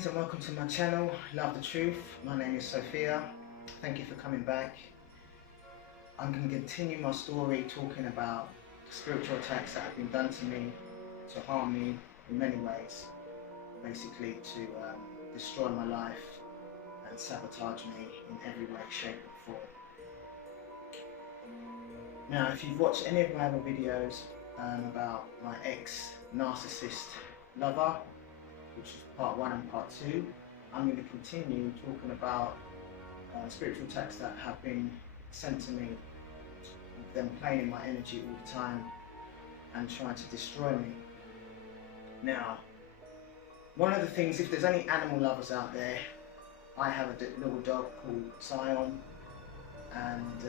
Greetings and welcome to my channel, Love the Truth. My name is Sophia. Thank you for coming back. I'm going to continue my story talking about the spiritual attacks that have been done to me to harm me in many ways, basically to destroy my life and sabotage me in every way, shape or form. Now, if you've watched any of my other videos about my ex-narcissist lover, which is part 1 and part 2, I'm going to continue talking about spiritual attacks that have been sent to me, with them playing in my energy all the time and trying to destroy me. Now, one of the things, if there's any animal lovers out there, I have a little dog called Zion, and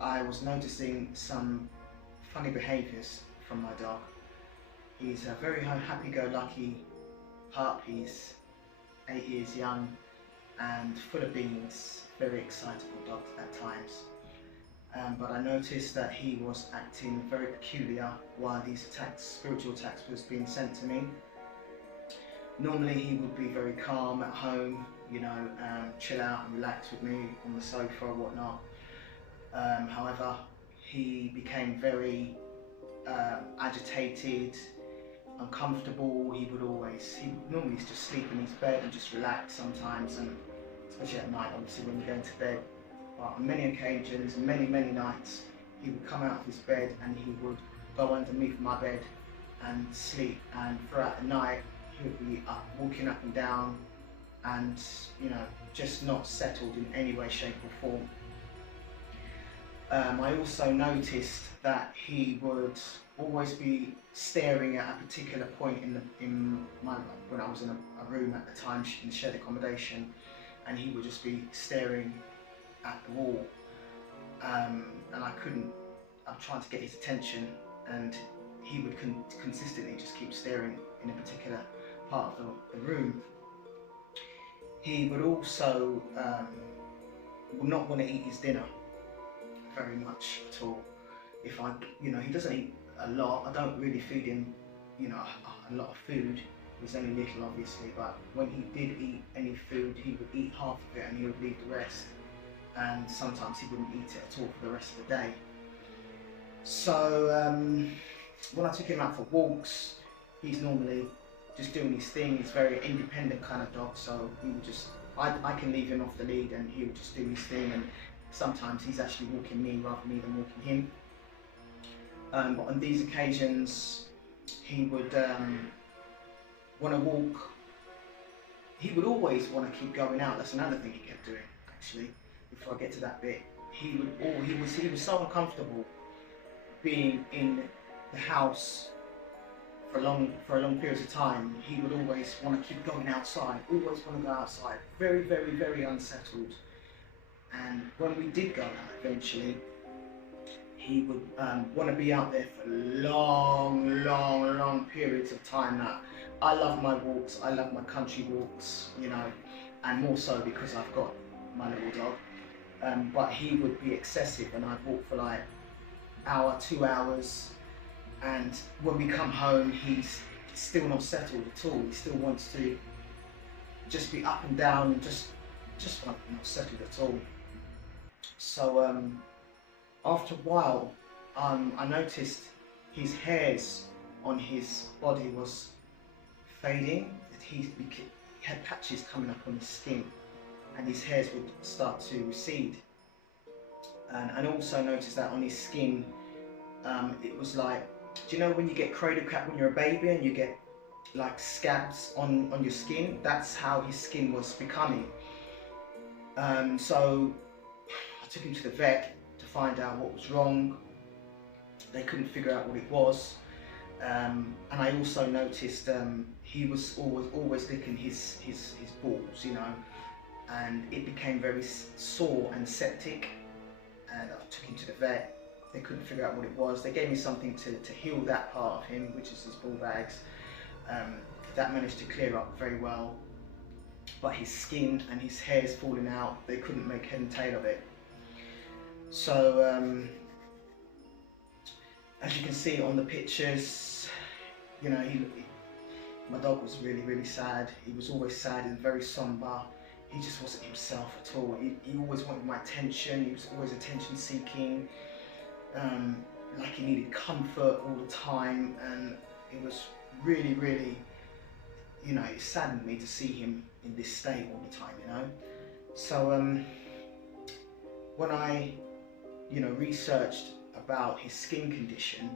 I was noticing some funny behaviours from my dog. He's a very happy-go-lucky pup. He's 8 years young and full of beans, very excitable dog at times. But I noticed that he was acting very peculiar while these attacks, spiritual attacks, was being sent to me. Normally he would be very calm at home, you know, chill out and relax with me on the sofa or whatnot. However, he became very agitated, uncomfortable. He would normally just sleep in his bed and just relax sometimes, and especially at night, obviously when we're going to bed. But on many occasions, many nights, he would come out of his bed and he would go underneath my bed and sleep, and throughout the night he would be walking up and down and, you know, just not settled in any way, shape or form. I also noticed that he would always be staring at a particular point when I was in a room at the time in shared accommodation, and he would just be staring at the wall, and I'm trying to get his attention, and he would consistently just keep staring in a particular part of the room. He would also would not want to eat his dinner very much at all. He doesn't eat a lot. I don't really feed him, a lot of food. There's only little, obviously, but when he did eat any food, he would eat half of it and he would leave the rest. And sometimes he wouldn't eat it at all for the rest of the day. So when I took him out for walks, he's normally just doing his thing. He's a very independent kind of dog, so he would just, I can leave him off the lead and he would just do his thing, and sometimes he's actually walking me rather than me than walking him. But on these occasions, he would want to walk. He would always want to keep going out. That's another thing he kept doing, actually. Before I get to that bit, he was so uncomfortable being in the house for long periods of time. He would always want to keep going outside. Always want to go outside. Very unsettled. And when we did go out eventually, he would want to be out there for long periods of time. Now, I love my walks, I love my country walks, and more so because I've got my little dog. But he would be excessive, and I'd walk for like hour, 2 hours, and when we come home, he's still not settled at all. He still wants to just be up and down and just not settled at all. So after a while, I noticed his hairs on his body was fading. He had patches coming up on his skin, and his hairs would start to recede. And also noticed that on his skin, it was like, do you know when you get cradle cap when you're a baby and you get like scabs on your skin? That's how his skin was becoming. So I took him to the vet to find out what was wrong. They couldn't figure out what it was. And I also noticed he was always licking his balls, and it became very sore and septic. And I took him to the vet. They couldn't figure out what it was. They gave me something to heal that part of him, which is his ball bags. That managed to clear up very well. But his skin and his hair's falling out. They couldn't make head and tail of it. So as you can see on the pictures, My dog was really, really sad. He was always sad and very somber. He just wasn't himself at all. He always wanted my attention. He was always attention seeking. Like he needed comfort all the time, and it was really, really, you know, it saddened me to see him in this state all the time, you know. So when I, you know, researched about his skin condition,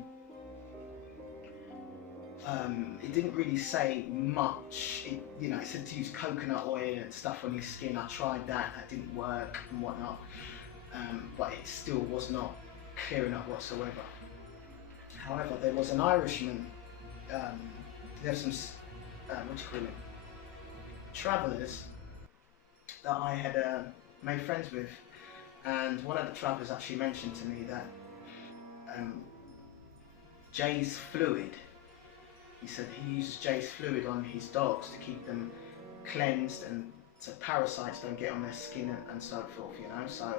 it didn't really say much. You know, it said to use coconut oil and stuff on his skin. I tried that didn't work and whatnot, but it still was not clearing up whatsoever. However, there was an Irishman, there's some, what do you call it, travellers that I had made friends with, and one of the travellers actually mentioned to me that Jay's fluid, he said he uses Jay's fluid on his dogs to keep them cleansed and so parasites don't get on their skin and so forth, you know. So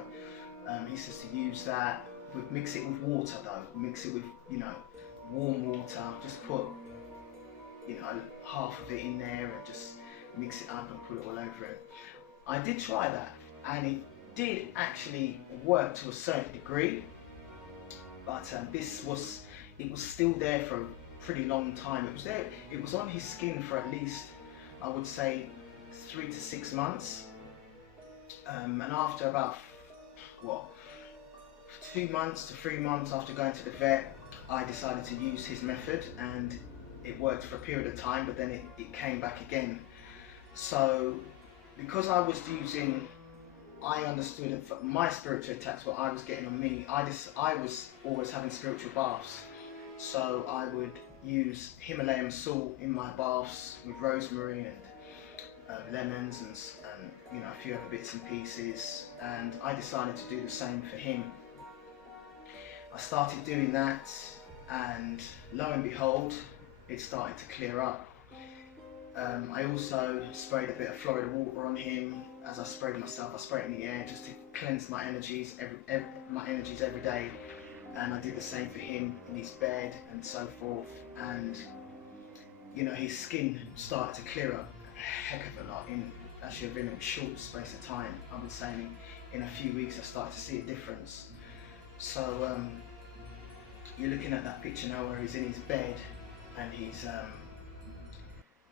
he says to use that, mix it with water though, mix it with, you know, warm water, just put, you know, half of it in there and just mix it up and put it all over it. I did try that and it did actually work to a certain degree, but it was still there for a pretty long time. It was there, it was on his skin for at least, I would say, 3 to 6 months, and after about, what, 2 months to 3 months after going to the vet, I decided to use his method, and it worked for a period of time, but then it came back again. So because I was using, I understood that my spiritual attacks, what I was getting on me, I was always having spiritual baths. So I would use Himalayan salt in my baths with rosemary and lemons and you know, a few other bits and pieces, and I decided to do the same for him. I started doing that, and lo and behold, it started to clear up. I also sprayed a bit of Florida water on him. As I sprayed myself, I sprayed in the air just to cleanse my energies every day, and I did the same for him in his bed and so forth. And you know, his skin started to clear up a heck of a lot in actually a very short space of time. I would say in a few weeks I started to see a difference. So you're looking at that picture now where he's in his bed and he's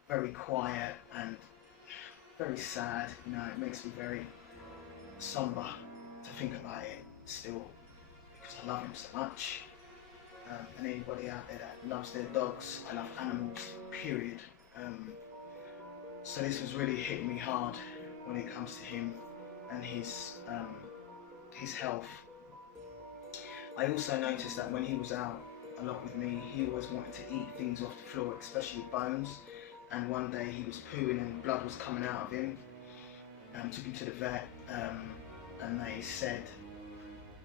very quiet and very sad. You know, it makes me very somber to think about it still, because I love him so much. And anybody out there that loves their dogs, I love animals, period. So this was really hitting me hard when it comes to him and his health. I also noticed that when he was out a lot with me, he always wanted to eat things off the floor, especially bones. And one day he was pooing and blood was coming out of him. Took him to the vet, and they said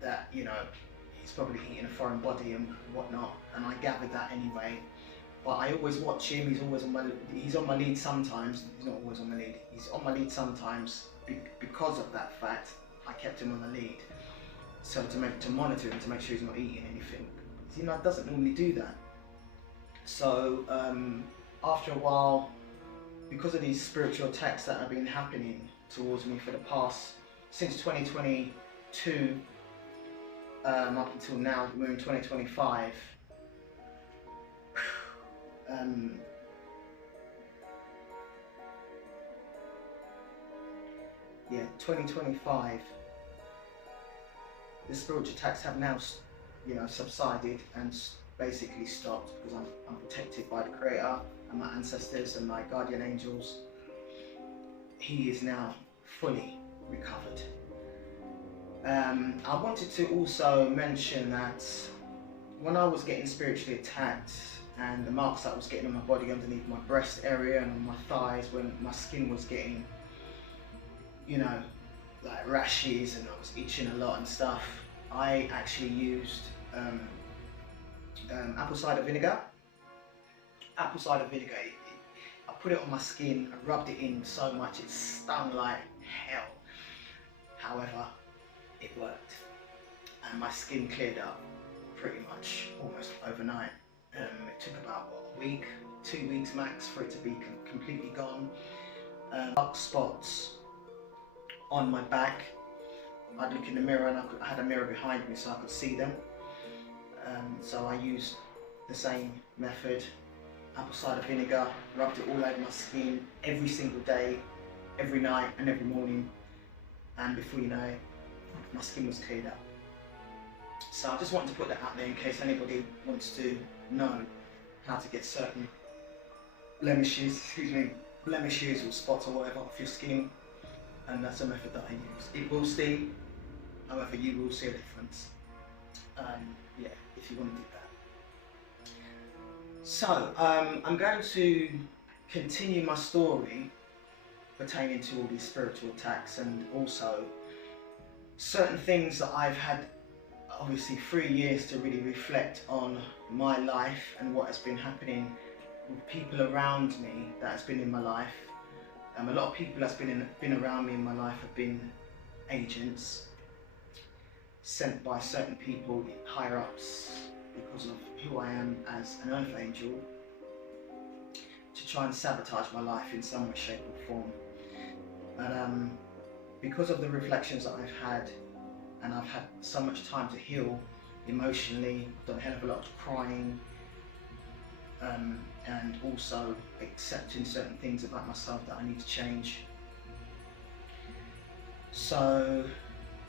that, you know, he's probably eating a foreign body and whatnot. And I gathered that anyway. But I always watch him. He's always on my lead sometimes. He's not always on my lead. He's on my lead sometimes. Because of that fact, I kept him on the lead. So to monitor him, to make sure he's not eating anything. You know, it doesn't normally do that. So after a while, because of these spiritual attacks that have been happening towards me for the past, since 2022 up until now, we're in 2025. Yeah, 2025. The spiritual attacks have now, you know, subsided and basically stopped, because I'm protected by the Creator and my ancestors and my guardian angels. He is now fully recovered. I wanted to also mention that when I was getting spiritually attacked and the marks that I was getting on my body underneath my breast area and on my thighs, when my skin was getting, you know, like rashes and I was itching a lot and stuff, I actually used apple cider vinegar. Apple cider vinegar, I put it on my skin, I rubbed it in so much it stung like hell. However, it worked and my skin cleared up pretty much almost overnight. It took about, what, a week 2 weeks max for it to be completely gone. Dark spots on my back. I'd look in the mirror and I had a mirror behind me so I could see them. So I used the same method, apple cider vinegar, rubbed it all over my skin every single day, every night and every morning. And before you know it, my skin was cleared up. So I just wanted to put that out there in case anybody wants to know how to get certain blemishes or spots or whatever off your skin. And that's a method that I use. It will sting, however you will see a difference. Yeah, if you want to do that. So I'm going to continue my story pertaining to all these spiritual attacks, and also certain things that I've had obviously 3 years to really reflect on my life and what has been happening with people around me that has been in my life. A lot of people that's been around me in my life have been agents sent by certain people, higher ups, because of who I am as an earth angel, to try and sabotage my life in some way, shape or form. But because of the reflections that I've had, and I've had so much time to heal emotionally, I've done a hell of a lot of crying, and also accepting certain things about myself that I need to change. So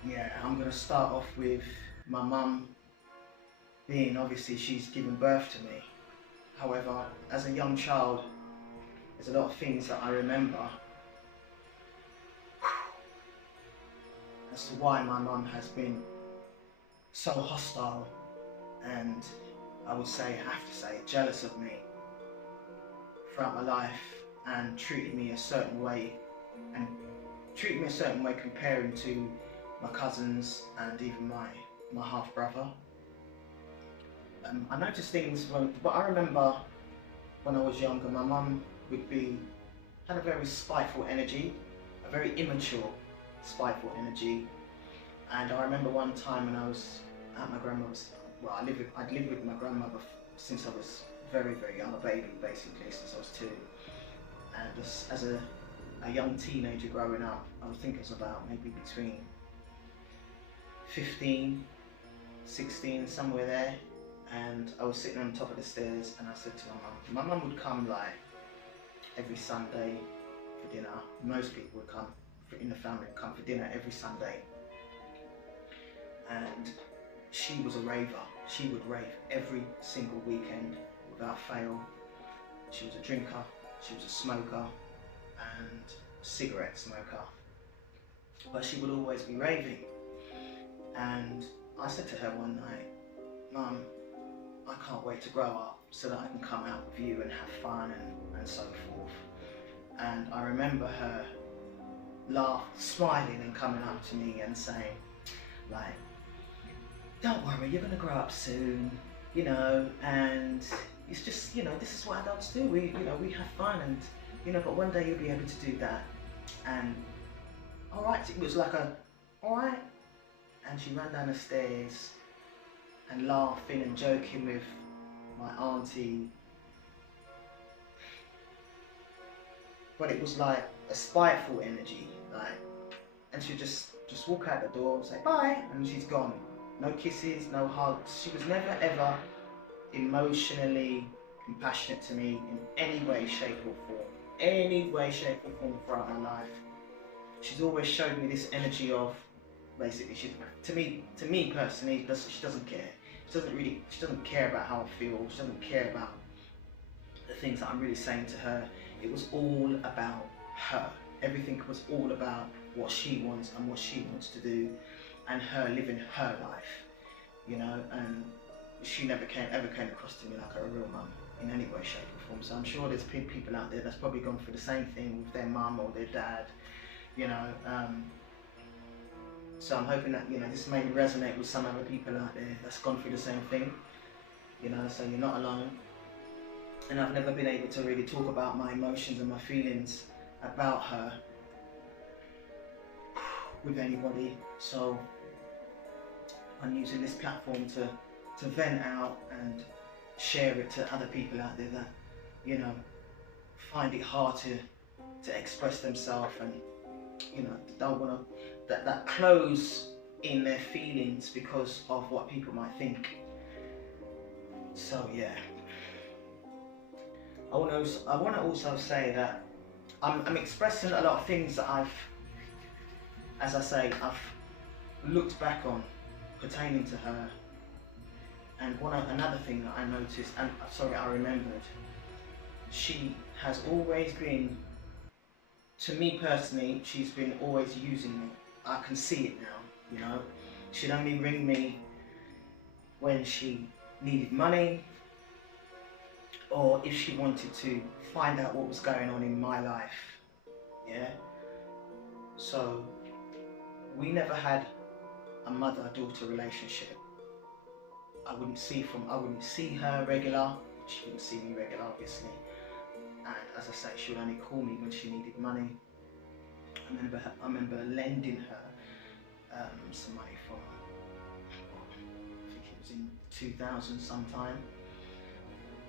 yeah, I'm going to start off with my mum being, obviously she's given birth to me. However, as a young child, there's a lot of things that I remember as to why my mum has been so hostile and, I would say, have to say, jealous of me throughout my life, and treated me a certain way, comparing to my cousins and even my half brother. I noticed things but I remember when I was younger, my mum had a very spiteful energy, a very immature spiteful energy. And I remember one time when I was at my grandmother's, well, I'd lived with my grandmother since I was very, very young, a baby basically, since I was 2. And just as a young teenager growing up, I would think it was about maybe between 15, 16, somewhere there. And I was sitting on top of the stairs and I said to my mum would come like every Sunday for dinner. Most people would come in the family, would come for dinner every Sunday. And she was a raver. She would rave every single weekend without fail. She was a drinker, she was a smoker and cigarette smoker. But she would always be raving. And I said to her one night, "Mum, I can't wait to grow up so that I can come out with you and have fun and so forth." And I remember her smiling and coming up to me and saying, like, "Don't worry, you're going to grow up soon, you know, and it's just, you know, this is what adults do. We have fun, and, you know, but one day you'll be able to do that." And all right, it was like all right. And she ran down the stairs and laughing and joking with my auntie. But it was like a spiteful energy, like, and she'd just walk out the door and say bye, and she's gone. No kisses, no hugs. She was never ever emotionally compassionate to me in any way, shape or form. Any way, shape or form throughout my life. She's always showed me this energy of, basically, to me personally, she doesn't care. She doesn't care about how I feel. She doesn't care about the things that I'm really saying to her. It was all about her. Everything was all about what she wants and what she wants to do, and her living her life, you know. And she never ever came across to me like a real mum in any way, shape or form. So I'm sure there's people out there that's probably gone through the same thing with their mum or their dad, you know. So I'm hoping that, you know, this may resonate with some other people out there that's gone through the same thing, you know, so you're not alone. And I've never been able to really talk about my emotions and my feelings about her with anybody. So I'm using this platform to vent out and share it to other people out there that you know, find it hard to express themselves, and you know, don't want to that close in their feelings because of what people might think. So yeah, I want to also say that I'm expressing a lot of things that as I say, I've looked back on pertaining to her. And another thing that I noticed, and sorry, I remembered, she has always been, to me personally, she's been always using me. I can see it now, you know. She'd only ring me when she needed money, or if she wanted to find out what was going on in my life, yeah. So we never had a mother-daughter relationship. I wouldn't see her regular. She wouldn't see me regular, obviously. And as I say, she would only call me when she needed money. I remember lending her some money from, I think it was in 2000 sometime,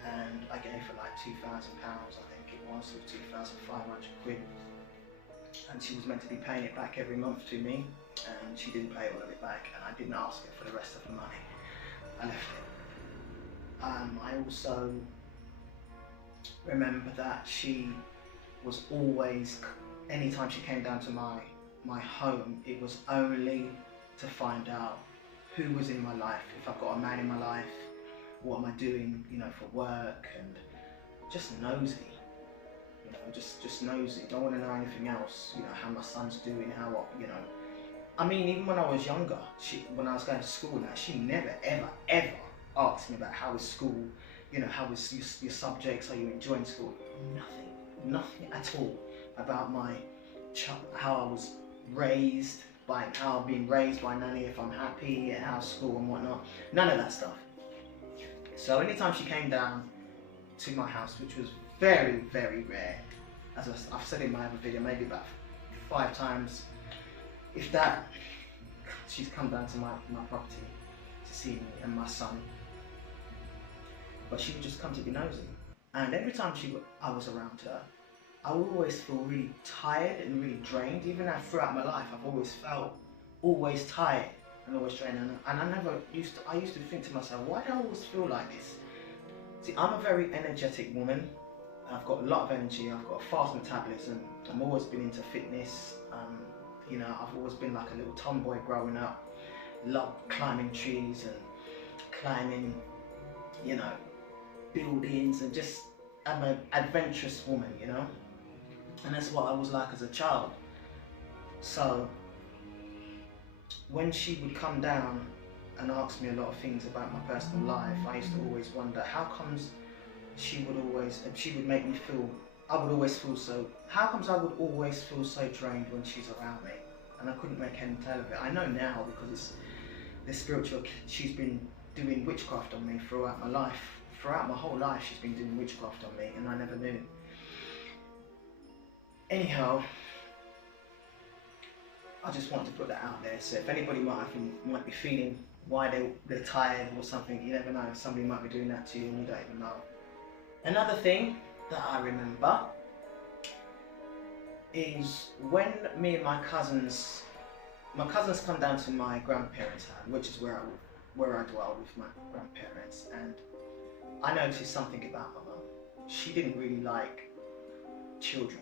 and I gave her like £2,000, I think it was, or 2,500 quid. And she was meant to be paying it back every month to me, and she didn't pay all of it back, and I didn't ask her for the rest of the money. I left it. I also remember that she was always, anytime she came down to my home, it was only to find out who was in my life, if I've got a man in my life, what am I doing, you know, for work, and just nosy, you know, just nosy. Don't want to know anything else, you know, how my son's doing, how, you know. I mean, even when I was younger, when I was going to school now, she never, ever, ever asked me about how was school, you know, how was your subjects, are you enjoying school? Nothing at all about how I was raised, how I've been raised by Nanny, if I'm happy, at how school and whatnot. None of that stuff. So anytime she came down to my house, which was very, very rare, as I've said in my other video, maybe about 5 times, if that, she's come down to my property to see me and my son. But she would just come to be nosy. And every time I was around her, I would always feel really tired and really drained. Even throughout my life, I've always felt tired and always drained. And I used to think to myself, why do I always feel like this? See, I'm a very energetic woman. I've got a lot of energy. I've got a fast metabolism. I've always been into fitness. You know, I've always been like a little tomboy growing up. Loved climbing trees and climbing, you know, buildings, and just, I'm an adventurous woman, you know. And that's what I was like as a child. So when she would come down and ask me a lot of things about my personal life, I used to always wonder, how comes she would make me feel, how comes I would always feel so drained when she's around me? And I couldn't make any tell of it. I know now because it's spiritual. She's been doing witchcraft on me throughout my life. Throughout my whole life, she's been doing witchcraft on me, and I never knew. Anyhow, I just want to put that out there. So if anybody might be feeling why they're tired or something, you never know. Somebody might be doing that to you and you don't even know. Another thing that I remember is when me and my cousins come down to my grandparents' house, which is where I dwell with my grandparents, and I noticed something about my mum. She didn't really like children.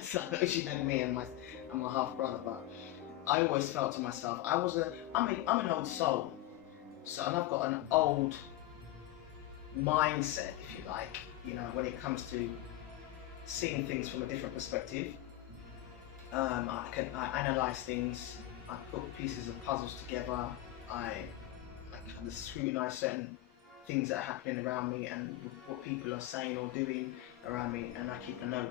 So she had me and my half brother, but I always felt to myself, I'm an old soul, and I've got an old mindset, if you like, you know, when it comes to seeing things from a different perspective. I analyse things, I put pieces of puzzles together, I kind of scrutinise certain things that are happening around me and what people are saying or doing around me, and I keep a note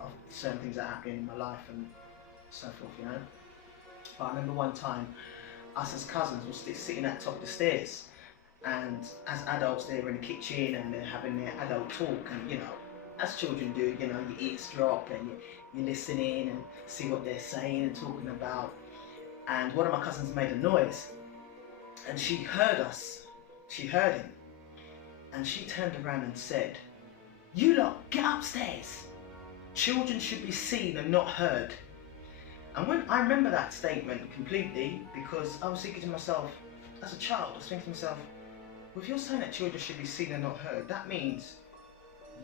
of certain things that are happening in my life and so forth, you know. But I remember one time, us as cousins were sitting at the top of the stairs, and as adults they were in the kitchen and they're having their adult talk, and you know, as children do, you know, you eavesdrop and you listen in and see what they're saying and talking about. And one of my cousins made a noise, and she heard us, she heard him, and she turned around and said, You lot, get upstairs. Children should be seen and not heard. And when I remember that statement completely, because I was thinking to myself, as a child, I was thinking to myself, well, if you're saying that children should be seen and not heard, that means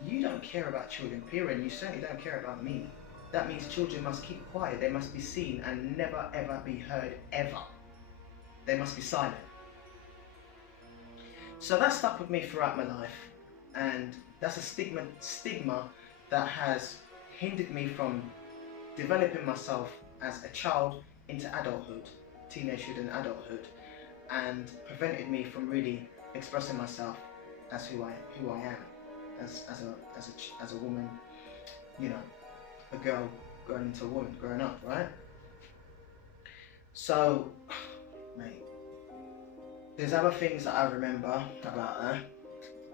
you don't care about children, period. You certainly don't care about me. That means children must keep quiet. They must be seen and never ever be heard, ever. They must be silent. So that stuck with me throughout my life, and that's a stigma that has hindered me from developing myself as a child into adulthood, teenagehood and adulthood, and prevented me from really expressing myself as who I am, as a woman, you know, a girl growing into a woman, growing up, right? So, mate, there's other things that I remember about her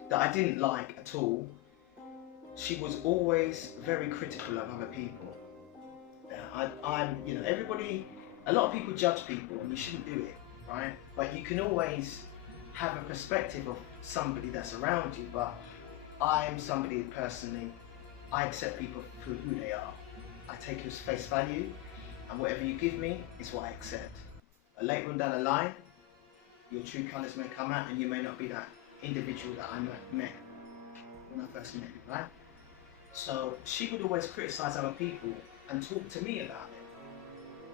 that I didn't like at all. She was always very critical of other people. I'm, you know, a lot of people judge people, and you shouldn't do it, right? But you can always have a perspective of somebody that's around you. But I'm somebody personally, I accept people for who they are. I take it as face value, and whatever you give me is what I accept. Later on down the line, your true colours may come out, and you may not be that individual that I met when I first met you, right? So she would always criticise other people and talk to me about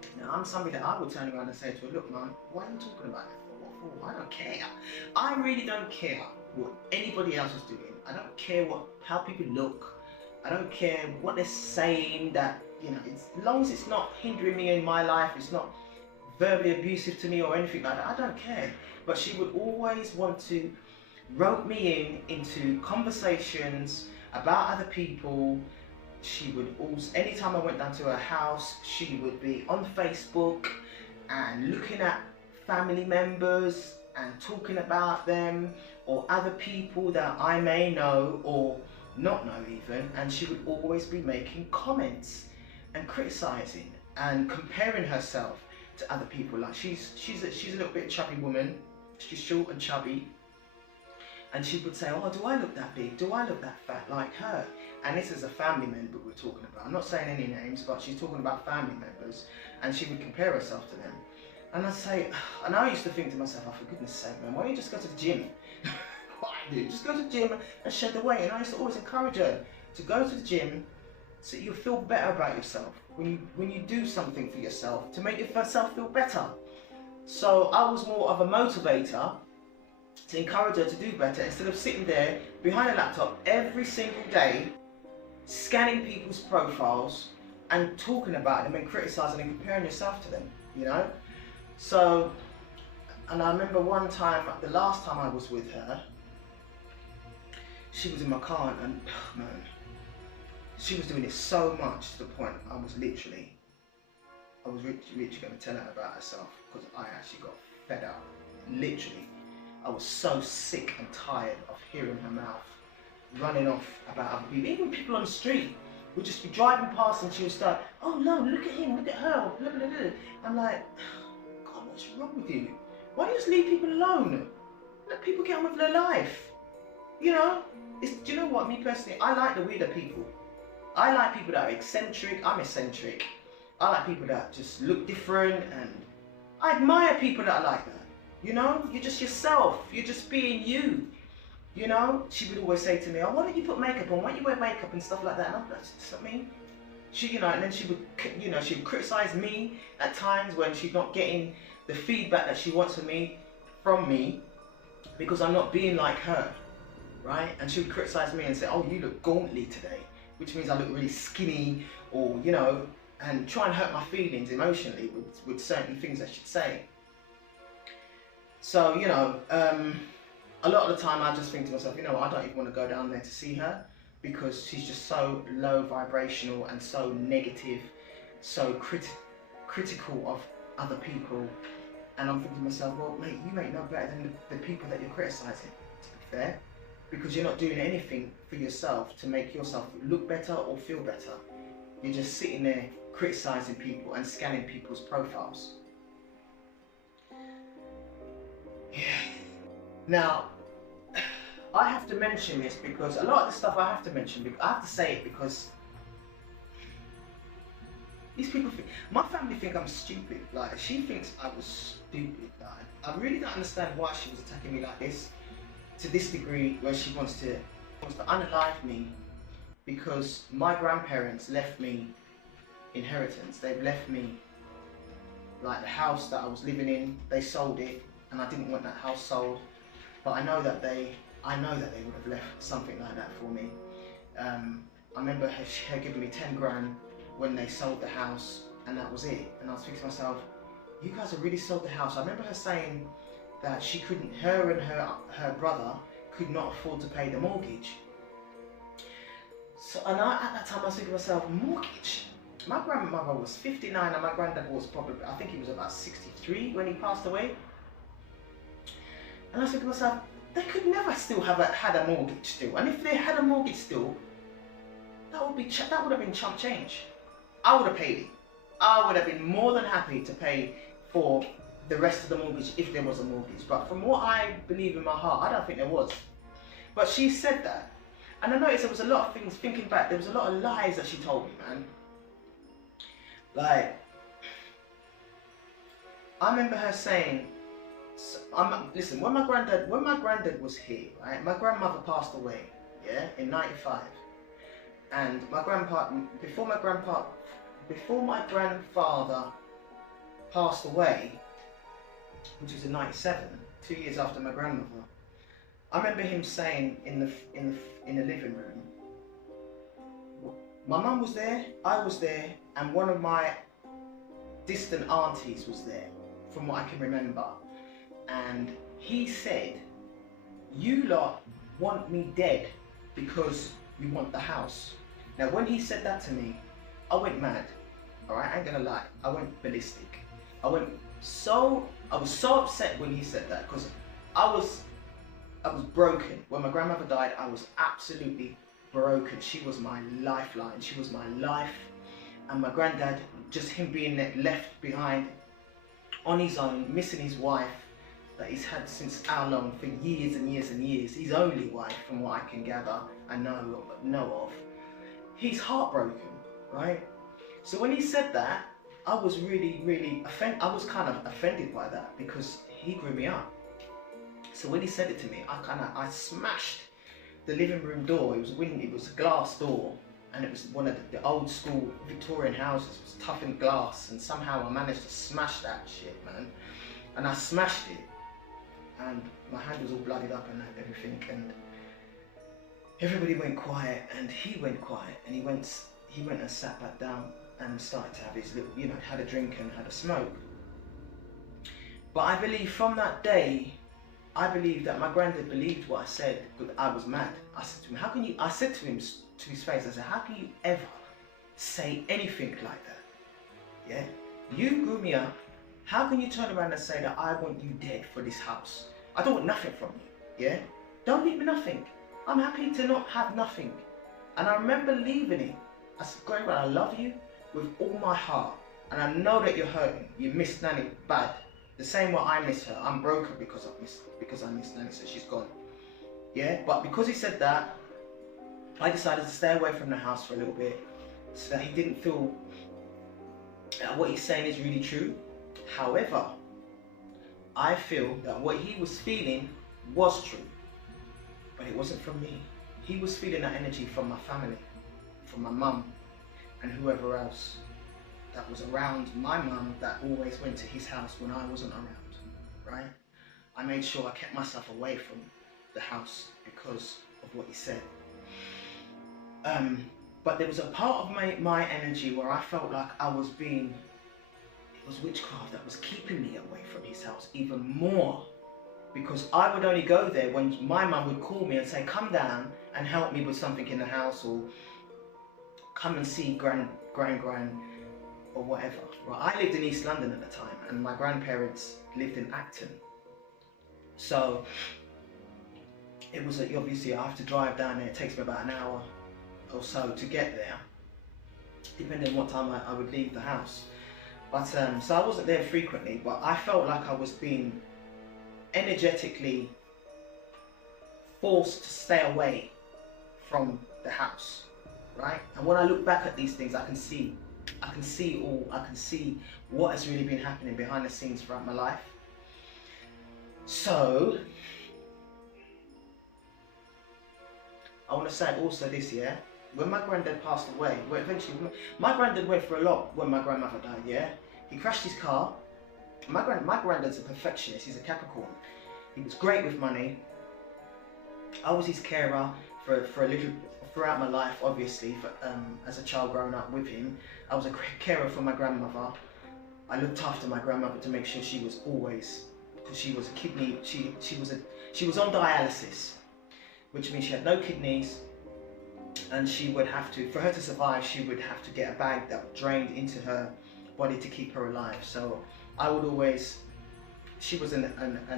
it. Now I'm somebody that I would turn around and say to her, look man, why are you talking about it for? What for? I don't care. I really don't care what anybody else is doing. I don't care how people look. I don't care what they're saying, that, you know, as long as it's not hindering me in my life, it's not verbally abusive to me or anything like that, I don't care. But she would always want to rope me into conversations about other people. She would also, anytime I went down to her house, she would be on Facebook and looking at family members and talking about them, or other people that I may know or not know even, and she would always be making comments and criticizing and comparing herself to other people. Like she's a little bit chubby woman, she's short and chubby, and she would say, oh, do I look that big? Do I look that fat like her? And this is a family member we're talking about. I'm not saying any names, but she's talking about family members, and she would compare herself to them. And I'd say, and I used to think to myself, oh, for goodness sake, man, why don't you just go to the gym? What I do, just go to the gym and shed the weight. And I used to always encourage her to go to the gym so you feel better about yourself. When you do something for yourself, to make yourself feel better. So I was more of a motivator to encourage her to do better, instead of sitting there behind a laptop every single day, scanning people's profiles and talking about them and criticising and comparing yourself to them, you know? So, and I remember one time, the last time I was with her, she was in my car, and oh, man, she was doing it so much to the point I was literally going to tell her about herself, because I actually got fed up. Literally, I was so sick and tired of hearing her mouth running off about other people. Even people on the street would just be driving past and she would start, oh no, look at him, look at her, blah, blah, blah. I'm like, God, what's wrong with you? Why don't you just leave people alone? Let people get on with their life. You know, do you know what, me personally, I like the weirder people. I like people that are eccentric. I'm eccentric. I like people that just look different, and I admire people that are like that. You know, you're just yourself. You're just being you. You know, she would always say to me, oh, why don't you put makeup on? Why don't you wear makeup and stuff like that? And I'm like, that's not me. She, you know, and then she would, you know, she would criticize me at times when she's not getting the feedback that she wants from me, because I'm not being like her, right? And she would criticize me and say, oh, you look gauntly today, which means I look really skinny, or, you know, and try and hurt my feelings emotionally with certain things that she'd say. So, you know, a lot of the time I just think to myself, you know what, I don't even want to go down there to see her, because she's just so low vibrational and so negative, so critical of other people. And I'm thinking to myself, well, mate, you ain't no better than the people that you're criticising, to be fair, because you're not doing anything for yourself to make yourself look better or feel better. You're just sitting there criticising people and scanning people's profiles. Yeah. Now, I have to mention this because a lot of the stuff I have to mention, I have to say it because these people think, my family think I'm stupid. Like, she thinks I was stupid. Like, I really don't understand why she was attacking me like this, to this degree, where she wants to unalive me because my grandparents left me inheritance. They've left me, like, the house that I was living in, they sold it, and I didn't want that house sold. But I know that they would have left something like that for me. I remember her giving me 10 grand when they sold the house, and that was it. And I was thinking to myself, you guys have really sold the house. I remember her saying that she couldn't, her and her brother could not afford to pay the mortgage. So, and at that time I was thinking to myself, mortgage? My grandmother was 59 and my granddad was probably, I think he was about 63 when he passed away. And I was thinking to myself, they could never still have had a mortgage still. And if they had a mortgage still, that would have been chump change. I would have paid it. I would have been more than happy to pay for the rest of the mortgage if there was a mortgage. But from what I believe in my heart, I don't think there was. But she said that. And I noticed there was a lot of things, thinking back, there was a lot of lies that she told me, man. Like, I remember her saying, listen, when my granddad was here, right, my grandmother passed away, yeah, in 95. And before my grandfather passed away, which was in 97, 2 years after my grandmother, I remember him saying in the living room, my mum was there, I was there, and one of my distant aunties was there, from what I can remember. And he said, you lot want me dead because you want the house. Now when he said that to me, I went mad. Alright, I ain't gonna lie, I went ballistic. I was so upset when he said that, because I was broken. When my grandmother died, I was absolutely broken. She was my lifeline, she was my life. And my granddad, just him being left behind on his own, missing his wife that he's had since how long, for years and years and years, his only wife from what I can gather and know of. He's heartbroken, right? So when he said that, I was really offended. I was kind of offended by that because he grew me up. So when he said it to me, I smashed the living room door. It was a glass door, and it was one of the old school Victorian houses. It was toughened glass, and somehow I managed to smash that shit, man. And I smashed it, and my hand was all bloodied up and everything, and everybody went quiet, and he went quiet, and he went and sat back down and started to have his little, had a drink and had a smoke. But I believe from that day, I believe that my granddad believed what I said, because I was mad. I said to him, I said to him to his face, I said, how can you ever say anything like that? Yeah? You grew me up. How can you turn around and say that I want you dead for this house? I don't want nothing from you. Yeah? Don't leave me nothing. I'm happy to not have nothing. And I remember leaving it. I said, Grandma, I love you with all my heart. And I know that you're hurting. You miss Nanny bad. The same way I miss her. I'm broken because I miss Nanny, so she's gone. Yeah? But because he said that, I decided to stay away from the house for a little bit so that he didn't feel that what he's saying is really true. However, I feel that what he was feeling was true, but it wasn't from me. He was feeling that energy from my family, from my mum, and whoever else that was around my mum that always went to his house when I wasn't around, right? I made sure I kept myself away from the house because of what he said. But there was a part of my energy where I felt like it was witchcraft that was keeping me away from his house even more, because I would only go there when my mum would call me and say, come down and help me with something in the house, or come and see gran or whatever. Right? I lived in East London at the time, and my grandparents lived in Acton. So it was obviously I have to drive down there. It takes me about an hour or so to get there, depending on what time I would leave the house. But so I wasn't there frequently, but I felt like I was being energetically forced to stay away from the house, right? And when I look back at these things, I can see what has really been happening behind the scenes throughout my life. So I want to say also this, yeah, when my granddad passed away, well, eventually my granddad went through a lot when my grandmother died, yeah. He crashed his car. My granddad's a perfectionist, he's a Capricorn. He was great with money. I was his carer for a little throughout my life, obviously, as a child growing up with him. I was a carer for my grandmother. I looked after my grandmother to make sure she was always, because she was a kidney, she was on dialysis, which means she had no kidneys, and she would have to, for her to survive, she would have to get a bag that drained into her body to keep her alive. So I would always, she was a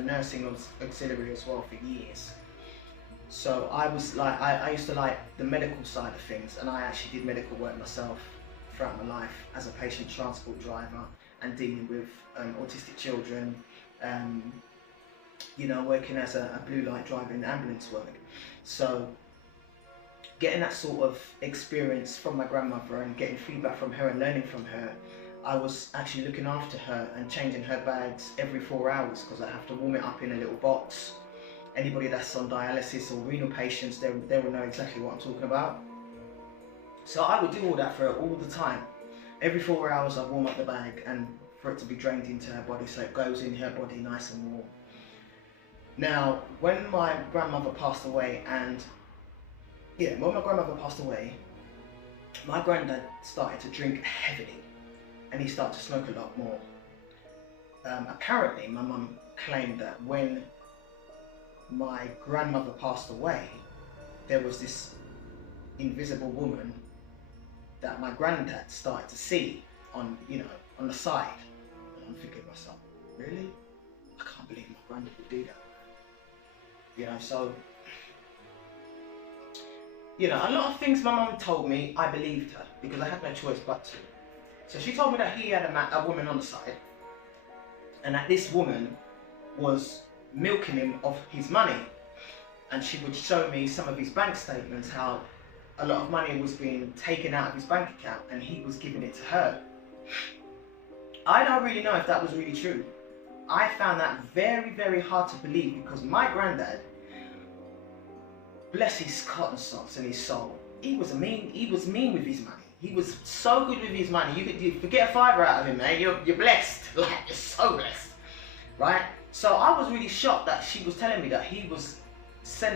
nursing auxiliary as well for years. So I was like, I used to like the medical side of things, and I actually did medical work myself throughout my life as a patient transport driver and dealing with autistic children, you know, working as a blue light driver in ambulance work. So getting that sort of experience from my grandmother and getting feedback from her and learning from her, I was actually looking after her and changing her bags every 4 hours, because I have to warm it up in a little box. Anybody that's on dialysis or renal patients, they will know exactly what I'm talking about. So I would do all that for her all the time. Every 4 hours I'd warm up the bag and for it to be drained into her body, so it goes in her body nice and warm. Now, when my grandmother passed away, my granddad started to drink heavily, and he started to smoke a lot more. Apparently, my mum claimed that when my grandmother passed away, there was this invisible woman that my granddad started to see on, you know, on the side. And I'm thinking to myself, really? I can't believe my granddad would do that. You know, so, you know, a lot of things my mum told me, I believed her because I had no choice but to. So she told me that he had a woman on the side, and that this woman was milking him of his money. And she would show me some of his bank statements, how a lot of money was being taken out of his bank account and he was giving it to her. I don't really know if that was really true. I found that very, very hard to believe, because my granddad, bless his cotton socks and his soul, he was mean with his money. He was so good with his money. You forget a fiver out of him, man. You're blessed. Like, you're so blessed, right? So I was really shocked that she was telling me that he was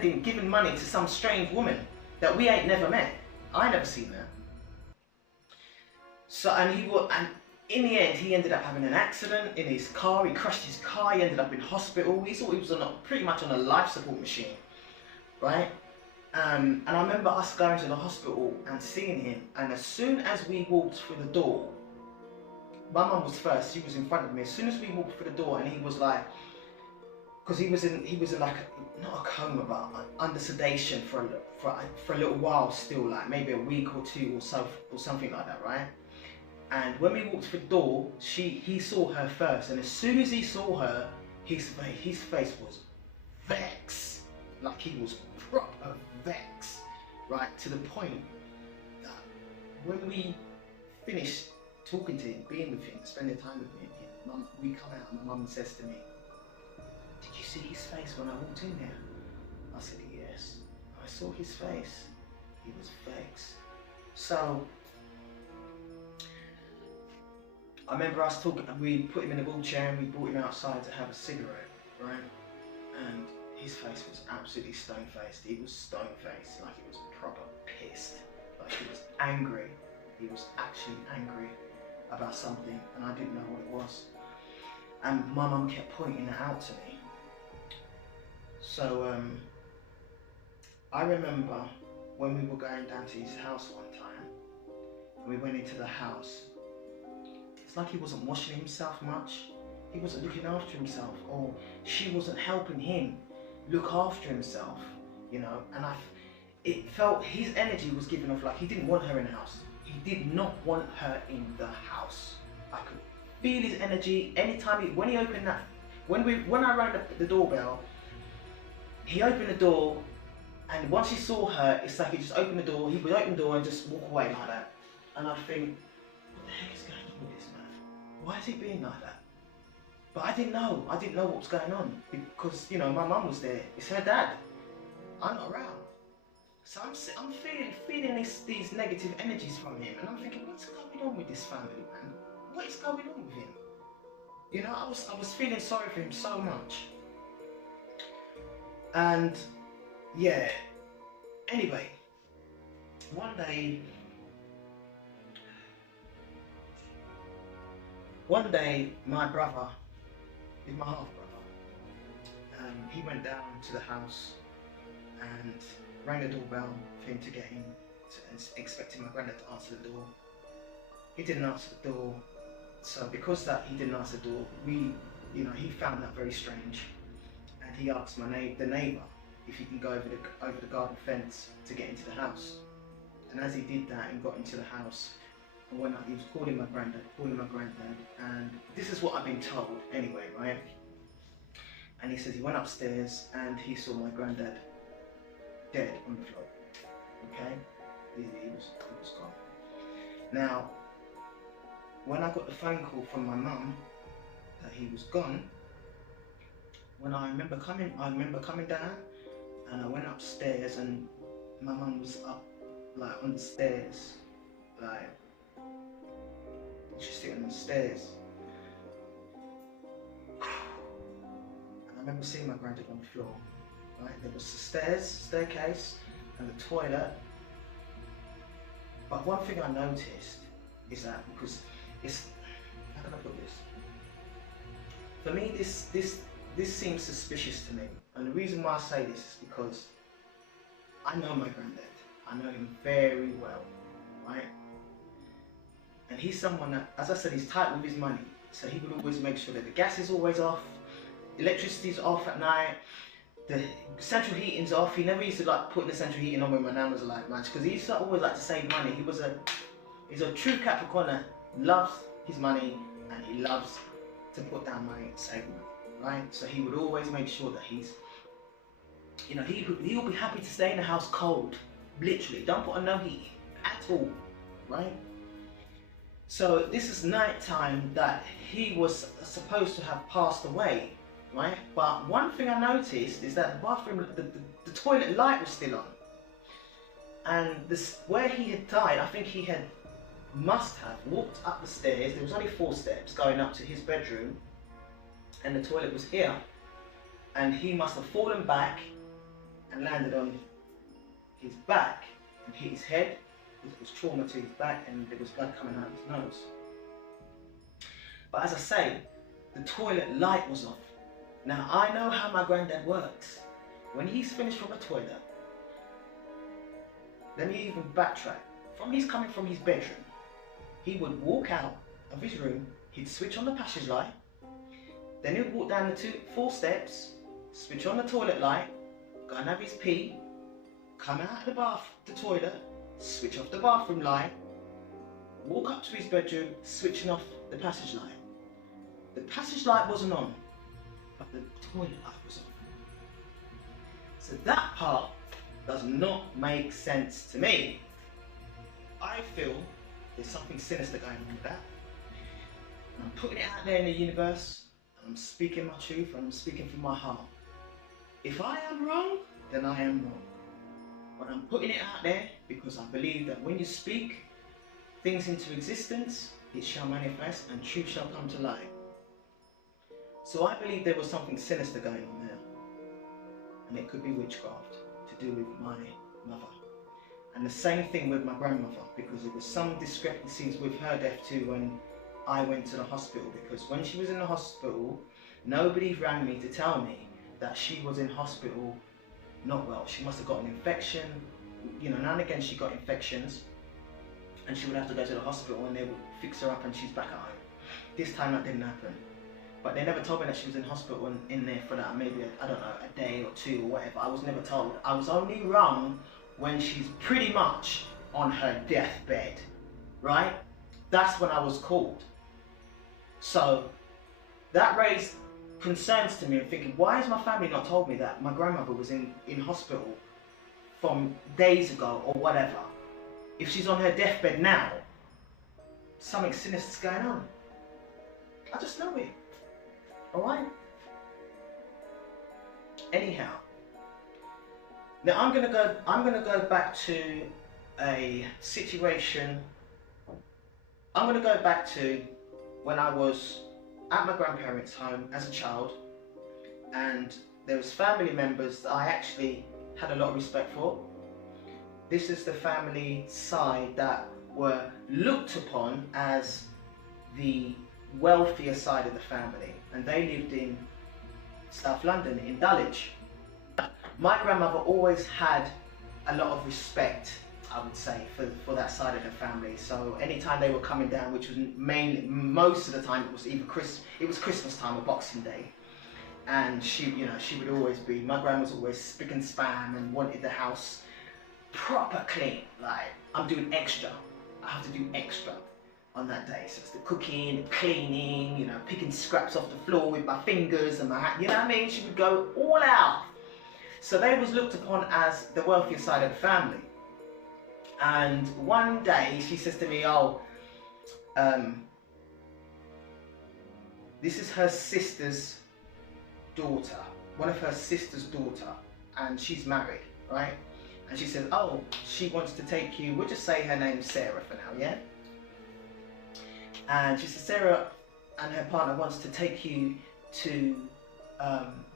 giving money to some strange woman that we ain't never met. I never seen her. So, and in the end, he ended up having an accident in his car. He crashed his car. He ended up in hospital. We thought he was pretty much on a life support machine, right? And I remember us going to the hospital and seeing him. And as soon as we walked through the door, my mum was first. She was in front of me. As soon as we walked through the door, and he was like, because he was in like not a coma, but under sedation for a little while still, like maybe a week or two or something like that, right? And when we walked through the door, he saw her first, and as soon as he saw her, his face was vexed, like he was proper vexed, right? To the point that when we finished talking to him, being with him, spending time with him, we come out and my mum says to me, "Did you see his face when I walked in there?" I said, "Yes, I saw his face. He was vexed." So I remember us talking, we put him in a wheelchair and we brought him outside to have a cigarette, right? And his face was absolutely stone-faced. He was stone-faced, like he was proper pissed. Like he was angry. He was actually angry about something, and I didn't know what it was. And my mum kept pointing it out to me. So I remember when we were going down to his house one time, and we went into the house. It's like he wasn't washing himself much. He wasn't looking after himself, or she wasn't helping him look after himself, you know. And it felt his energy was giving off, like he didn't want her in the house. He did not want her in the house. I could feel his energy anytime when he opened that. When I rang the doorbell, he opened the door And once he saw her, it's like he just opened the door, he would open the door and just walk away like that. And I'd think, what the heck is going on with this man? Why is he being like that? But I didn't know what was going on because, you know, my mum was there. It's her dad. I'm not around. So I'm feeling these negative energies from him, and I'm thinking, what's going on with this family, man? What is going on with him? You know, I was feeling sorry for him so much. And yeah, anyway, one day my brother, my half brother, he went down to the house and rang the doorbell for him to get in, expecting my granddad to answer the door. He didn't answer the door, so because that he didn't answer the door, he found that very strange, and he asked the neighbour if he can go over the garden fence to get into the house. And as he did that and got into the house, and went up, he was calling my granddad, and this is what I've been told anyway, right? And he says he went upstairs and he saw my granddad dead on the floor. Okay, he was gone. Now, when I got the phone call from my mum that he was gone, I remember coming down, and I went upstairs, and my mum was up, like on the stairs, like she's sitting on the stairs. And I remember seeing my granddad on the floor. Right, there was the staircase, and the toilet. But one thing I noticed is that, because it's, how can I put this? For me, this seems suspicious to me, and the reason why I say this is because I know my granddad. I know him very well, right? And he's someone that, as I said, he's tight with his money, so he would always make sure that the gas is always off, electricity's off at night, the central heating's off. He never used to like putting the central heating on when my nan was alive, much, because he used to always like to save money. He's a true Capricorn that loves his money, and he loves to put down money and save money, right? So he would always make sure that he's, you know, he will be happy to stay in the house cold, literally. Don't put on no heating at all, right? So this is night time that he was supposed to have passed away, right? But one thing I noticed is that the bathroom, the toilet light was still on. And where he had died, I think he must have walked up the stairs. There was only 4 steps going up to his bedroom, and the toilet was here. And he must have fallen back and landed on his back and hit his head. It was trauma to his back, and there was blood coming out of his nose. But as I say, the toilet light was off. Now, I know how my granddad works. When he's finished from a toilet, let me even backtrack. He's coming from his bedroom, he would walk out of his room, he'd switch on the passage light, then he'd walk down the 4 steps, switch on the toilet light, go and have his pee, come out of the toilet, switch off the bathroom light, walk up to his bedroom, switching off the passage light. The passage light wasn't on, but the toilet light was on. So that part does not make sense to me. I feel there's something sinister going on with that. And I'm putting it out there in the universe, and I'm speaking my truth, and I'm speaking from my heart. If I am wrong, then I am wrong. But I'm putting it out there because I believe that when you speak things into existence, it shall manifest and truth shall come to light. So I believe there was something sinister going on there. And it could be witchcraft to do with my mother. And the same thing with my grandmother, because there was some discrepancies with her death too when I went to the hospital. Because when she was in the hospital, nobody rang me to tell me that she was in hospital not well. She must have got an infection. You know, now and again she got infections, and she would have to go to the hospital and they would fix her up and she's back at home. This time that didn't happen. But they never told me that she was in hospital and in there for that, maybe, I don't know, a day or 2 or whatever. I was never told. I was only rung when she's pretty much on her deathbed, right? That's when I was called. So that raised concerns to me, and thinking, why has my family not told me that my grandmother was in hospital from days ago or whatever, if she's on her deathbed now, something sinister's going on. I just know it. Alright? Anyhow. Now I'm gonna go back to a situation. I'm gonna go back to when I was at my grandparents' home as a child, and there was family members that I actually had a lot of respect for. This is the family side that were looked upon as the wealthier side of the family, and they lived in South London, in Dulwich. My grandmother always had a lot of respect, I would say, for that side of the family. So anytime they were coming down, which was most of the time, it was either Christmas time or Boxing Day, and she would always be, my grandma was always spick and span and wanted the house proper clean. Like, I'm doing extra. I have to do extra on that day. So it's the cooking, the cleaning, picking scraps off the floor with my fingers and my hand, you know what I mean? She would go all out. So they was looked upon as the wealthier side of the family. And one day she says to me, oh, this is her sister's daughter, one of her sister's daughter, and she's married, right? And she says, oh, she wants to take you, we'll just say her name's Sarah for now, yeah? And she says, Sarah and her partner wants to take you to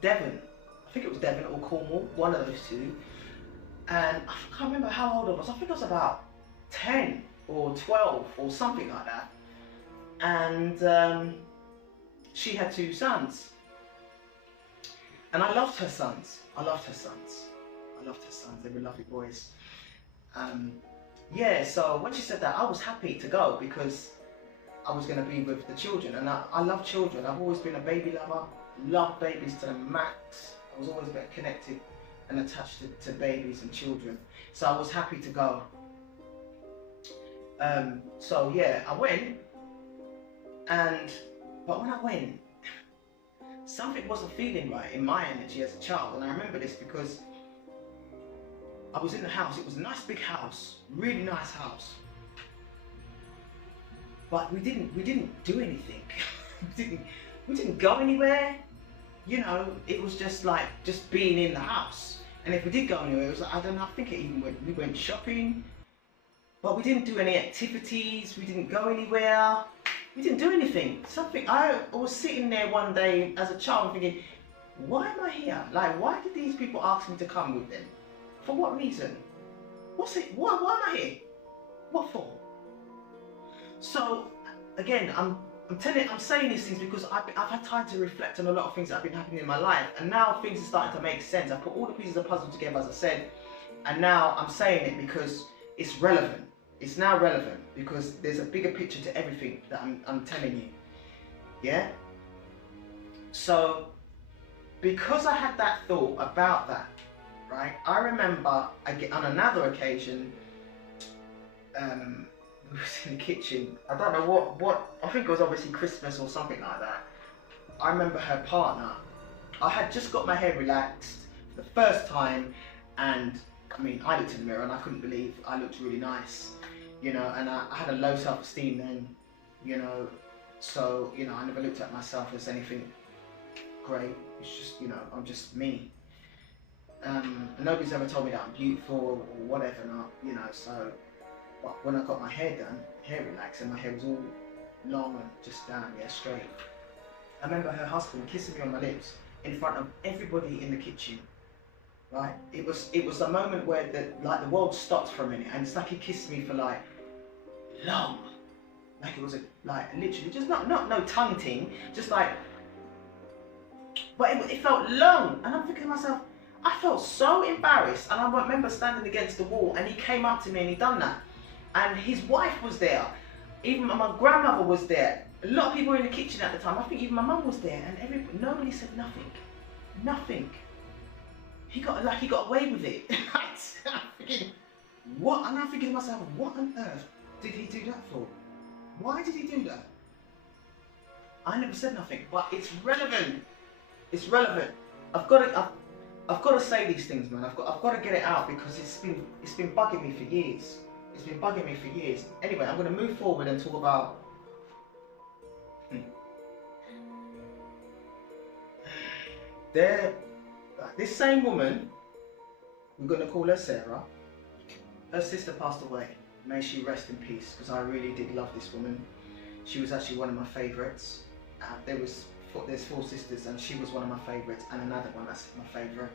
Devon. I think it was Devon or Cornwall, one of those two. And I can't remember how old I was. I think I was about 10 or 12 or something like that. And she had 2 sons. And I loved her sons. I loved her sons. They were lovely boys. Yeah, so when she said that, I was happy to go because I was going to be with the children. And I love children. I've always been a baby lover. Love babies to the max. I was always very connected and attached to babies and children. So I was happy to go. So yeah, I went. But when I went, something wasn't feeling right in my energy as a child. And I remember this because I was in the house. It was a nice big house, really nice house. But we didn't do anything. we didn't go anywhere. It was just like being in the house. And if we did go anywhere, it was like, I don't know, I think we went shopping, but we didn't do any activities. We didn't go anywhere. We didn't do anything. I was sitting there one day as a child thinking, why am I here? Like, why did these people ask me to come with them? For what reason? Why am I here? What for? So again, I'm saying these things because I've had time to reflect on a lot of things that have been happening in my life, and now things are starting to make sense. I put all the pieces of the puzzle together, as I said, and now I'm saying it because it's relevant. It's now relevant because there's a bigger picture to everything that I'm telling you. Yeah? So, because I had that thought about that, right, I remember on another occasion, we was in the kitchen. I don't know what, I think it was obviously Christmas or something like that. I remember her partner. I had just got my hair relaxed for the first time, and I mean, I looked in the mirror and I couldn't believe I looked really nice, and I had a low self-esteem then, so, I never looked at myself as anything great. It's just, I'm just me. Nobody's ever told me that I'm beautiful or whatever, not, so. But when I got my hair done, hair relaxed, and my hair was all long and just down, straight. I remember her husband kissing me on my lips in front of everybody in the kitchen, right? It was a moment where the world stopped for a minute, and it's like he kissed me for like long, like it was literally just not no tongue ting, just like, but it felt long, and I'm thinking to myself, I felt so embarrassed, and I remember standing against the wall, and he came up to me and he done that. And his wife was there, even my grandmother was there. A lot of people were in the kitchen at the time. I think even my mum was there, and nobody said nothing. Nothing. He got away with it. I'm thinking, what? And I'm thinking to myself, what on earth did he do that for? Why did he do that? I never said nothing, but it's relevant. It's relevant. I've got to say these things, man. I've got to get it out because it's been bugging me for years. It's been bugging me for years. Anyway, I'm going to move forward and talk about this same woman. We're going to call her Sarah. Her sister passed away. May she rest in peace, because I really did love this woman. She was actually one of my favourites. There's 4 sisters, and she was one of my favourites, and another one that's my favourite.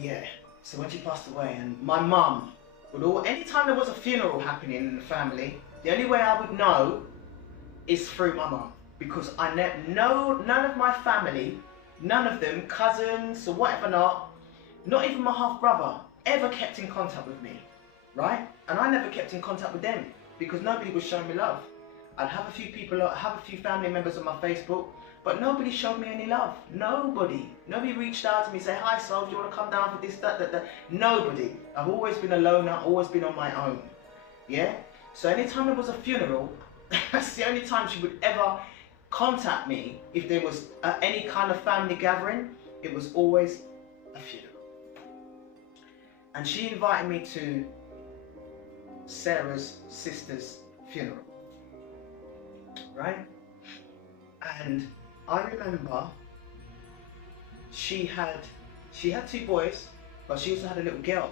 Yeah. So when she passed away, and my mum would anytime there was a funeral happening in the family, the only way I would know is through my mum, because none of my family, none of them, cousins or whatever, not even my half brother, ever kept in contact with me, right? And I never kept in contact with them because nobody was showing me love. I'd have a few family members on my Facebook, but nobody showed me any love. Nobody reached out to me, say, hi, Sol, do you want to come down for this, that. Nobody. I've always been a loner, always been on my own. Yeah? So anytime there was a funeral, that's the only time she would ever contact me. If there was any kind of family gathering, it was always a funeral. And she invited me to Sarah's sister's funeral, right? And I remember she had 2 boys, but she also had a little girl.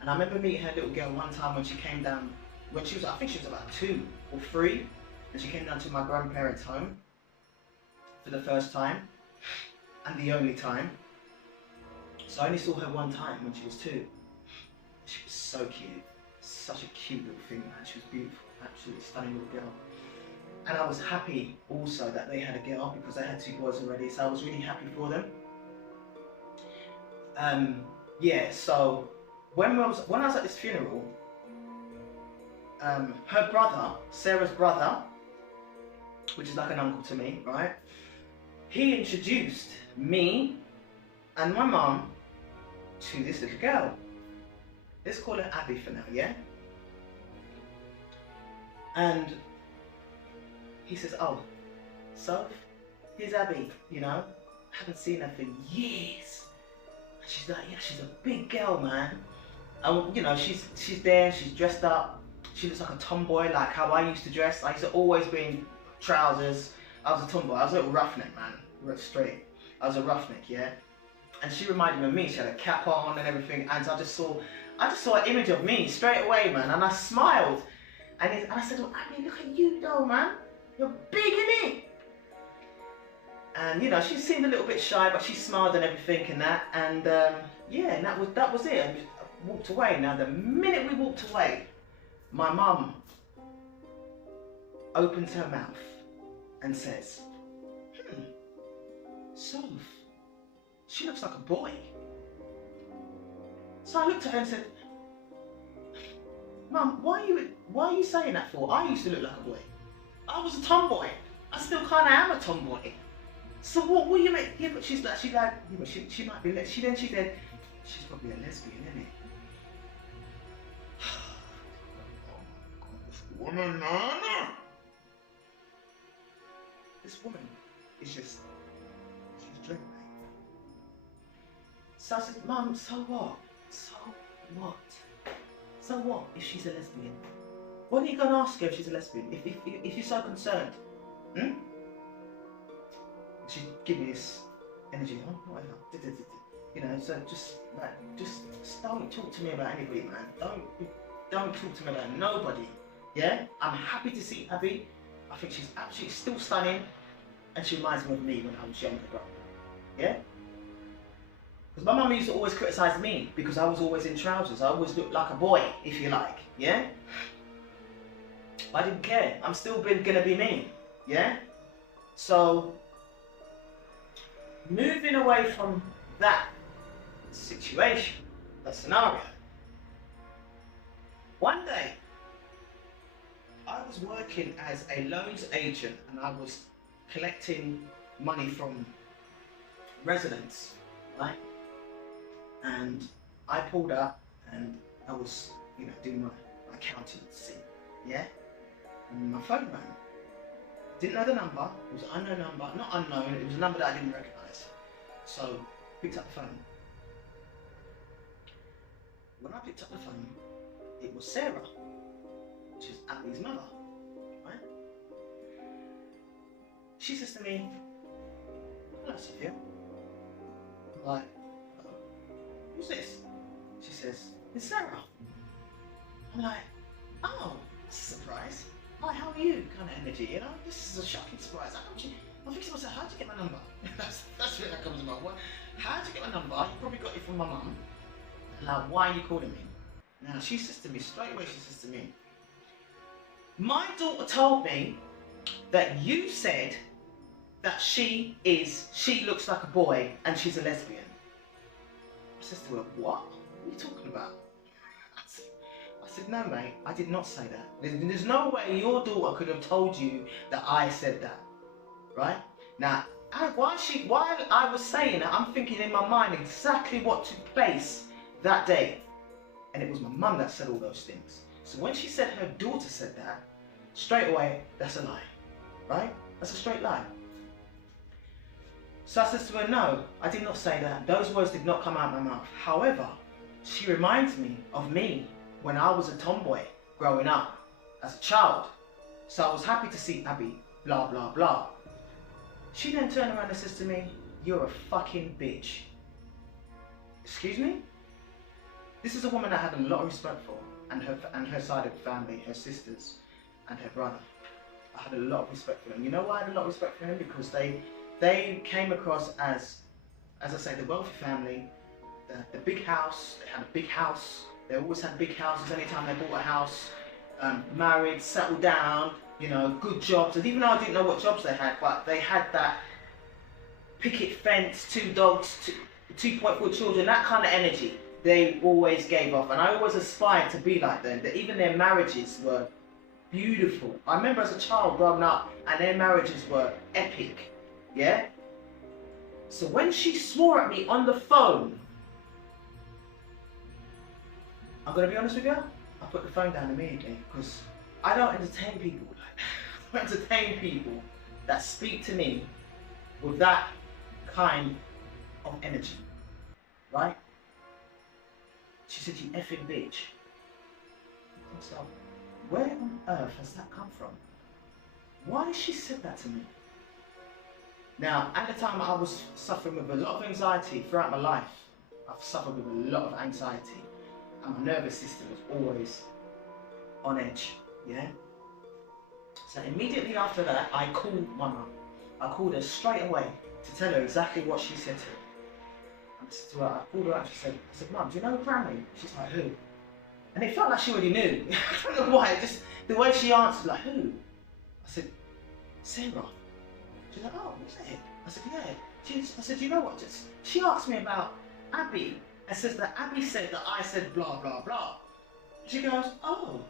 And I remember meeting her little girl one time when she came down, I think she was about 2 or 3, and she came down to my grandparents' home for the first time, and the only time. So I only saw her one time when she was 2. She was so cute. Such a cute little thing, man. She was beautiful. Absolutely stunning little girl. And I was happy also that they had a girl because they had 2 boys already. So I was really happy for them. Yeah, so when I was at this funeral, her brother, Sarah's brother, which is like an uncle to me, right? He introduced me and my mum to this little girl. Let's call her Abby for now, yeah? And he says, oh, so here's Abby, you know? Haven't seen her for years. And she's like, yeah, she's a big girl, man. And you know, she's there, she's dressed up. She looks like a tomboy, like how I used to dress. I used to always be in trousers. I was a tomboy. I was a little roughneck, man. Straight. I was a roughneck, yeah? And she reminded me of me. She had a cap on and everything. And I just saw an image of me straight away, man. And I smiled. And I said, well, Abby, look at you though, man. You're big, innit? And you know, she seemed a little bit shy, but she smiled and everything and that. And yeah, and that was it. And I walked away. Now, the minute we walked away, my mum opens her mouth and says, so she looks like a boy. So I looked at her and said, Mum, why are you saying that for? I used to look like a boy. I was a tomboy. I still kind of am a tomboy. So what will you make? Yeah, but she's like, yeah, but she might be. She said, she's probably a lesbian, isn't it? Oh my God, this woman, Nana. This woman is she's drunk, mate. So I said, Mum, so what? So what? So what if she's a lesbian? Why don't you go and ask her if she's a lesbian? If you're so concerned, She give me this energy, oh, whatever. You know, so just don't talk to me about anybody, man. Don't talk to me about nobody. Yeah? I'm happy to see Abby. I think she's absolutely still stunning, and she reminds me of me when I was younger, bro. Yeah? Because my mum used to always criticise me because I was always in trousers. I always looked like a boy, if you like. Yeah? I didn't care. I'm still gonna be me. Yeah? So, moving away from that situation, that scenario, one day I was working as a loans agent and I was collecting money from residents, right? And I pulled up and I was, doing my accountancy, yeah? And my phone rang. Didn't know the number. It was an unknown number. Not unknown, it was a number that I didn't recognise. So, picked up the phone. When I picked up the phone, it was Sarah, which is Abby's mother, right? She says to me, "Hello, Sophia." I'm like, "Hello. Who's this?" She says, "It's Sarah." I'm like, "Oh, that's a surprise. Hi, how are you?" Kind of energy, you know? This is a shocking surprise. I'm thinking to myself, how'd you get my number? that's where that comes to mind. How'd you get my number? You probably got it from my mum. Like, why are you calling me? Now, she says to me, straight away she says to me, "My daughter told me that you said that she looks like a boy and she's a lesbian." I says to her, "What? What are you talking about?" I said, "No, mate, I did not say that. There's no way your daughter could have told you that I said that, right?" Now, while I was saying that, I'm thinking in my mind exactly what took place that day. And it was my mum that said all those things. So when she said her daughter said that, straight away, that's a lie, right? That's a straight lie. So I said to her, "No, I did not say that. Those words did not come out of my mouth." However, she reminds me of me when I was a tomboy growing up as a child. So I was happy to see Abby, blah, blah, blah. She then turned around and says to me, "You're a fucking bitch." Excuse me? This is a woman I had a lot of respect for, and her side of the family, her sisters and her brother. I had a lot of respect for them. You know why I had a lot of respect for them? Because they came across as I say, the wealthy family, the big house. They had a big house. They always had big houses anytime they bought a house. Married, settled down, you know, good jobs. And even though I didn't know what jobs they had, but they had that picket fence, 2 dogs, 2.4 children, that kind of energy they always gave off. And I always aspired to be like them. That even their marriages were beautiful. I remember as a child growing up, and their marriages were epic, yeah? So when she swore at me on the phone, I'm gonna be honest with you, I put the phone down immediately, because I don't entertain people like that. I don't entertain people that speak to me with that kind of energy, right? She said, "You effing bitch." So, where on earth has that come from? Why has she said that to me? Now, at the time I was suffering with a lot of anxiety throughout my life. I've suffered with a lot of anxiety, and my nervous system was always on edge, yeah? So immediately after that, I called my mum. I called her straight away to tell her exactly what she said to me. I said to her, I called her out, I said, "Mum, do you know Granny?" She's like, "Who?" And it felt like she already knew. I don't know why, just the way she answered, like, "Who?" I said, "Sarah." She's like, "Oh, is it?" I said, "Yeah." I said, "You know what?" She asked me about Abby and says that Abby said that I said blah, blah, blah. She goes, "Oh,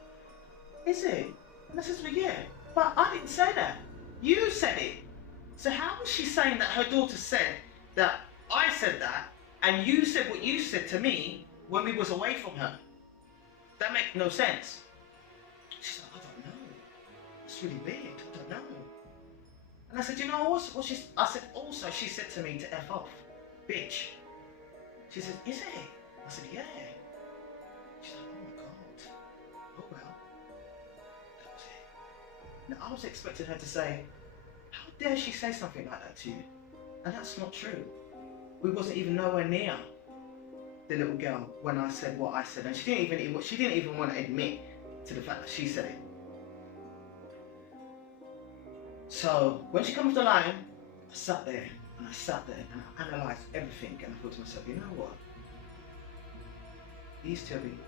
is it?" And I said, "Well, yeah, but I didn't say that. You said it. So how was she saying that her daughter said that I said that, and you said what you said to me when we was away from her? That makes no sense." She's like, "I don't know. It's really weird. I don't know." And I said, "You know what I said, also she said to me to F off, bitch." She said, "Is it?" I said, "Yeah." She's like, "Oh my God. Oh well." That was it. Now I was expecting her to say, "How dare she say something like that to you?" And that's not true. We wasn't even nowhere near the little girl when I said what I said, and she didn't even want to admit to the fact that she said it. So when she comes to the line, I sat there and I analysed everything, and I thought to myself, you know what? These two of you,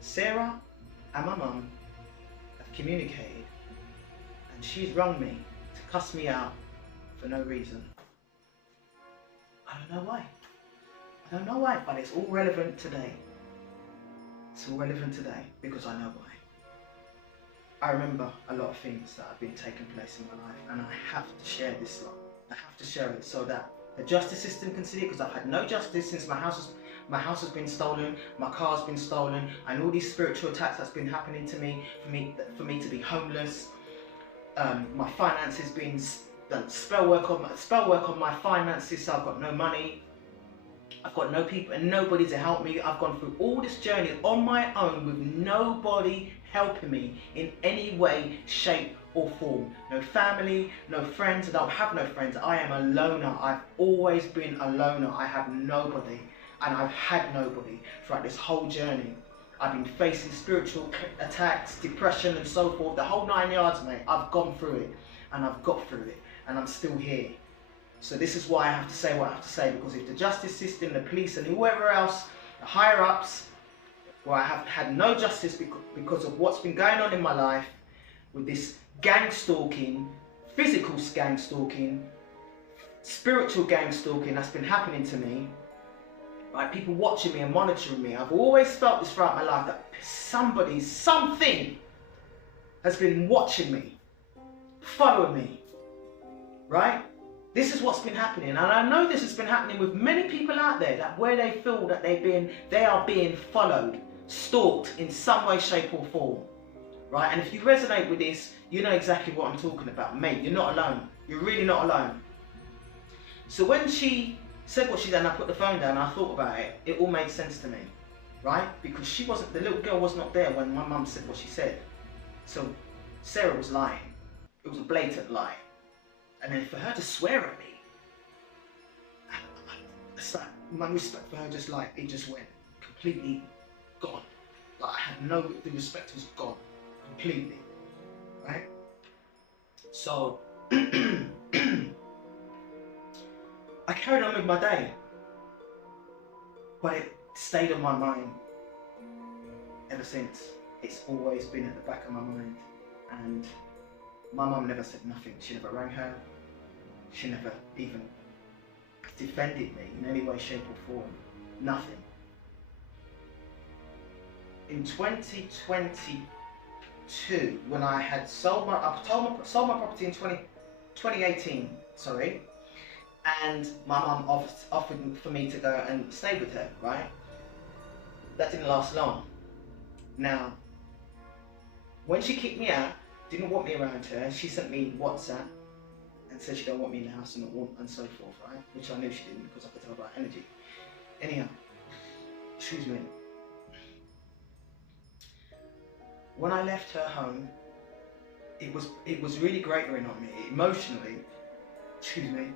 Sarah and my mum, have communicated, and she's rung me to cuss me out for no reason. I don't know why. I don't know why, but it's all relevant today. It's all relevant today because I know why. I remember a lot of things that have been taking place in my life, and I have to share this lot. I have to share it so that the justice system can see it, because I've had no justice since my house has been stolen, my car's been stolen, and all these spiritual attacks that's been happening to me, for me to be homeless. My finances being done, spell work on my finances, so I've got no money. I've got no people and nobody to help me. I've gone through all this journey on my own with nobody helping me in any way, shape or form. No family, no friends. I don't have no friends. I am a loner. I've always been a loner. I have nobody, and I've had nobody throughout this whole journey. I've been facing spiritual attacks, depression and so forth. The whole 9 yards, mate. I've gone through it and I've got through it and I'm still here. So this is why I have to say what I have to say, because if the justice system, the police and whoever else, the higher ups, where I have had no justice because of what's been going on in my life with this gang stalking, physical gang stalking, spiritual gang stalking that's been happening to me, right? People watching me and monitoring me. I've always felt this throughout my life, that somebody, something has been watching me, following me, right? This is what's been happening, and I know this has been happening with many people out there, that where they feel that they are being followed, stalked in some way, shape or form, right? And if you resonate with this, you know exactly what I'm talking about. Mate, you're not alone. You're really not alone. So when she said what she did and I put the phone down and I thought about it, it all made sense to me, right? Because the little girl was not there when my mum said what she said. So Sarah was lying. It was a blatant lie. And then for her to swear at me, it's like, my respect for her just like, it just went completely gone. Like I had no, the respect was gone completely, right? So I carried on with my day, but it stayed on my mind ever since. It's always been at the back of my mind, and my mum never said nothing. She never rang her. She never even defended me in any way, shape or form. Nothing. In 2022, when I had sold my property in 2018, sorry, and my mum offered for me to go and stay with her, right? That didn't last long. Now, when she kicked me out, didn't want me around her, she sent me WhatsApp and said she don't want me in the house and so forth, right? Which I knew she didn't, because I could tell by energy. Anyhow, excuse me. When I left her home, it was really grating on me emotionally. Excuse me.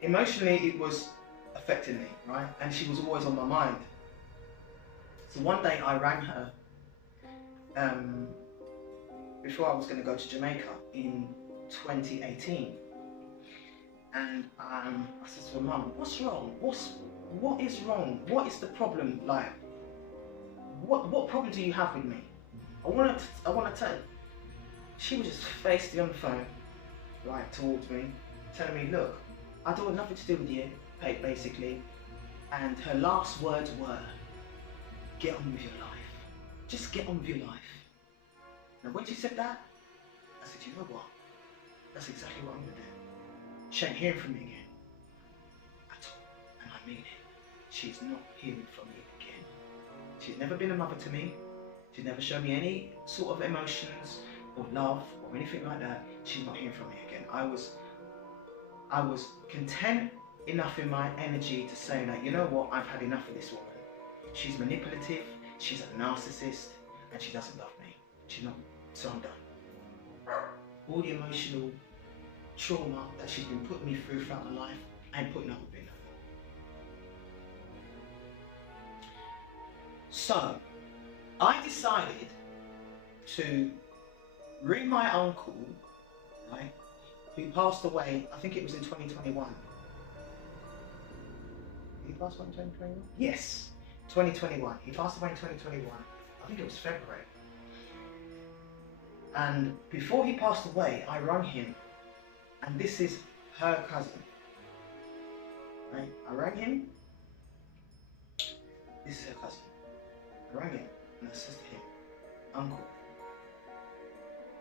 Emotionally, it was affecting me, right? And she was always on my mind. So one day I rang her before I was going to go to Jamaica in 2018, and I said to her, Mum, what's wrong? What is wrong? What is the problem? Like, what problem do you have with me? I want to tell. She was just feisty on the phone, right towards me, telling me, look, I don't want nothing to do with you, basically. And her last words were, get on with your life. Just get on with your life. Now when she said that, I said, you know what? That's exactly what I'm going to do. She ain't hearing from me again. At all. And I mean it. She's not hearing from me again. She's never been a mother to me. She's never shown me any sort of emotions or love or anything like that. She's not hearing from me again. I was content enough in my energy to say that, you know what, I've had enough of this woman. She's manipulative, she's a narcissist, and she doesn't love me. She's not, so I'm done. All the emotional trauma that she's been putting me through throughout my life, I ain't putting up with it. So, I decided to ring my uncle, right, who passed away, I think it was in 2021. Did he pass away in 2021? Yes, 2021. He passed away in 2021. I think it was February. And before he passed away, I rang him. And this is her cousin. Right? I rang him. This is her cousin. I rang him and I said to him, Uncle,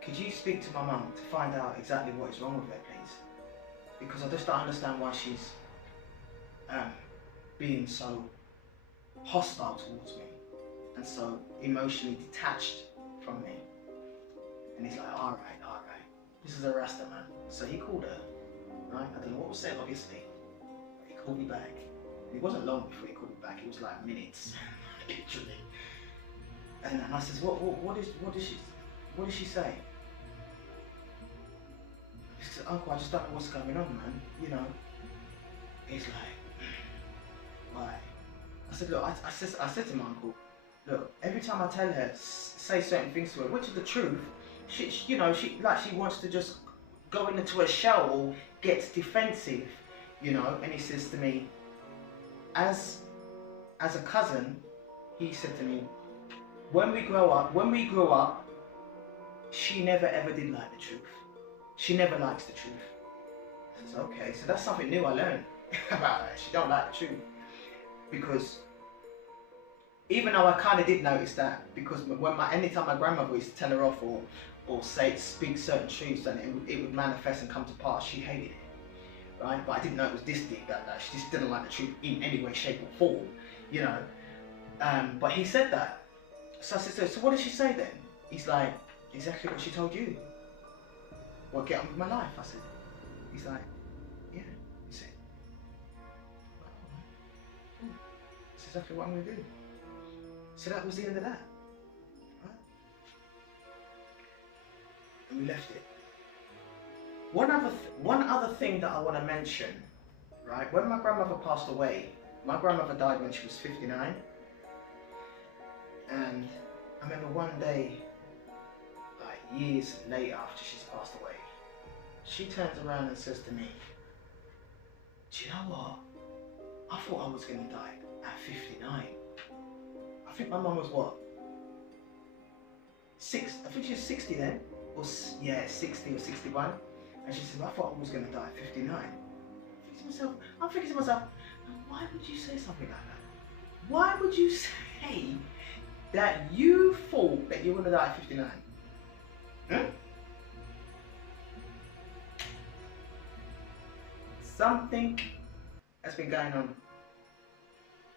could you speak to my mum to find out exactly what is wrong with her, please? Because I just don't understand why she's being so hostile towards me and so emotionally detached from me. And he's like, all right. This is a Rasta man. So he called her, right? I don't know what was said, obviously. He called me back. It wasn't long before he called me back. It was like minutes, literally. And I says, what did she say? He said, Uncle, I just don't know what's going on, man. You know. He's like, why? I said, look, I said to my uncle, look, every time I tell her, say certain things to her, which is the truth, she wants to just go into a shell or gets defensive, you know. And he says to me, as a cousin, he said to me, when we grew up, she never ever did like the truth. She never likes the truth. I says, okay, so that's something new I learned about her. She don't like the truth. Because even though I kind of did notice that, because anytime my grandmother used to tell her off or speak certain truths, and it would manifest and come to pass, she hated it, right? But I didn't know it was this deep, that she just didn't like the truth in any way, shape or form, you know. But he said that. So I said, so what did she say then? He's like, exactly what she told you. Well, get on with my life, I said. He's like, yeah, he said. That's exactly what I'm going to do. So that was the end of that. Right? And we left it. One other thing that I want to mention, right? When my grandmother passed away, my grandmother died when she was 59. And I remember one day, like years later after she's passed away, she turns around and says to me, do you know what? I thought I was going to die at 59. I think my mum was what? I think she was 60 then. Or, yeah, 60 or 61. And she said, I thought I was going to die at 59. I'm thinking to myself, why would you say something like that? Why would you say that you thought that you were going to die at 59? Hmm? Something has been going on,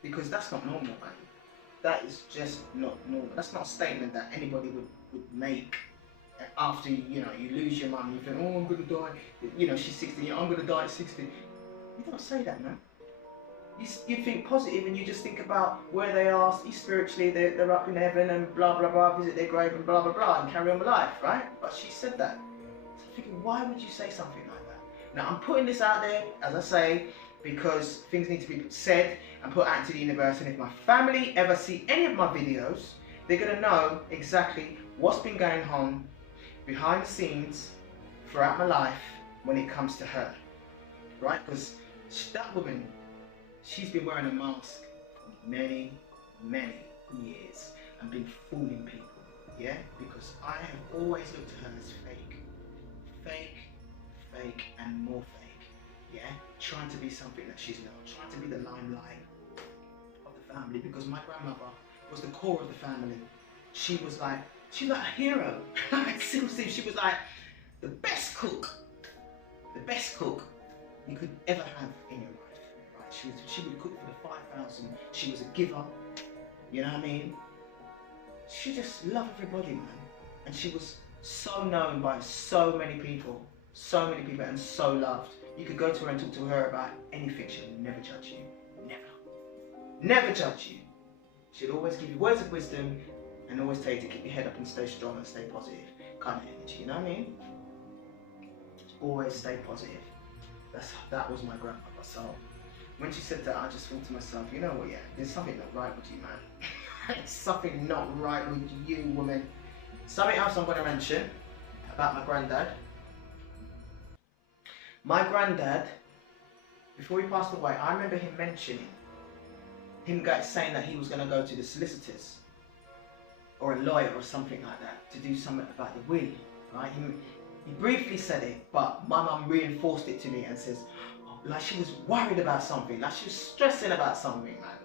because that's not normal, man. That is just not normal. That's not a statement that anybody would make after, you know, you lose your mum. You think, oh, I'm going to die. You know, she's 60, I'm going to die at 60. You don't say that, man. You think positive, and you just think about where they are spiritually, they're up in heaven and blah, blah, blah, visit their grave and blah, blah, blah, and carry on with life, right? But she said that. So I'm thinking, why would you say something like that? Now, I'm putting this out there, as I say, because things need to be said and put out into the universe. And if my family ever see any of my videos, they're going to know exactly what's been going on behind the scenes throughout my life when it comes to her, right? Because that woman, she's been wearing a mask for many, many years and been fooling people, yeah? Because I have always looked at her as fake, and more fake, yeah? Trying to be something that she's not, trying to be the limelight of the family, because my grandmother was the core of the family. She was like a hero. Seriously, she was like the best cook you could ever have in your life. Right? She would cook for the 5,000. She was a giver. You know what I mean? She just loved everybody, man. And she was so known by so many people, and so loved. You could go to her and talk to her about anything. She would never judge you. Never judge you. She'd always give you words of wisdom and always tell you to keep your head up and stay strong and stay positive kind of energy, you know what I mean? Always stay positive. That was my grandmother. So when she said that, I just thought to myself, you know what, yeah, there's something not right with you, man. There's something not right with you, woman. Something else I'm going to mention about my granddad. My granddad, before he passed away, I remember him mentioning, saying that he was going to go to the solicitors or a lawyer or something like that to do something about the will, right? He briefly said it, but my mum reinforced it to me and says, oh, like she was worried about something, like she was stressing about something, man.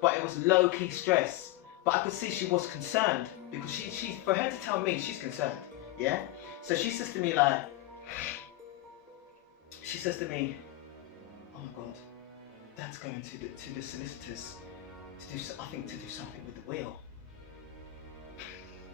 But it was low-key stress. But I could see she was concerned, because she for her to tell me, she's concerned, yeah? So she says to me like, oh my God, Dad's going to the solicitors to do something with the will.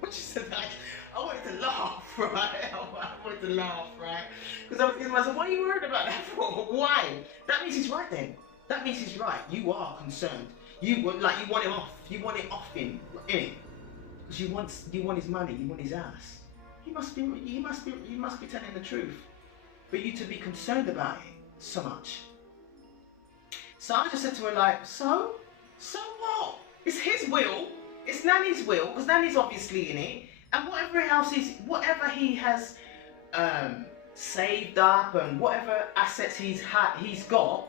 Just like, I wanted to laugh, right? I wanted to laugh, right? Because I was thinking to myself, what are you worried about that for? Why? That means he's right then. That means he's right. You are concerned. You want him off. You want it off him, innit? Because you want his money. You want his ass. You must be telling the truth. For you to be concerned about it so much. So I just said to her like, so what? It's his will. It's Nanny's will, because Nanny's obviously in it, and whatever he has saved up and whatever assets he's got,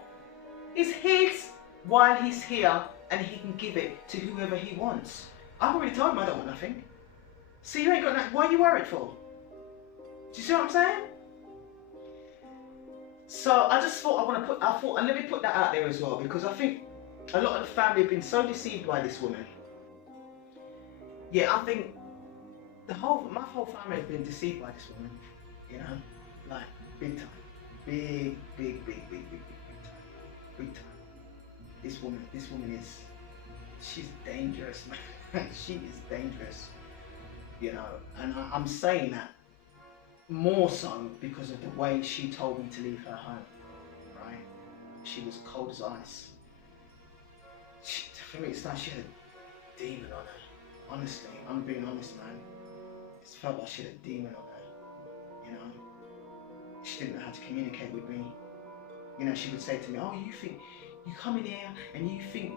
is his while he's here, and he can give it to whoever he wants. I've already told him I don't want nothing. So you ain't got nothing. What are you worried for? Do you see what I'm saying? So I just thought and let me put that out there as well, because I think a lot of the family have been so deceived by this woman. Yeah, I think my whole family have been deceived by this woman. You know, like big time, big time. This woman she's dangerous, man. She is dangerous. You know, and I'm saying that more so because of the way she told me to leave her home, right? She was cold as ice. For me, it's like she had a demon on her. Honestly, I'm being honest, man. It felt like she had a demon on her, you know? She didn't know how to communicate with me. You know, she would say to me, oh, you think, you come in here and you think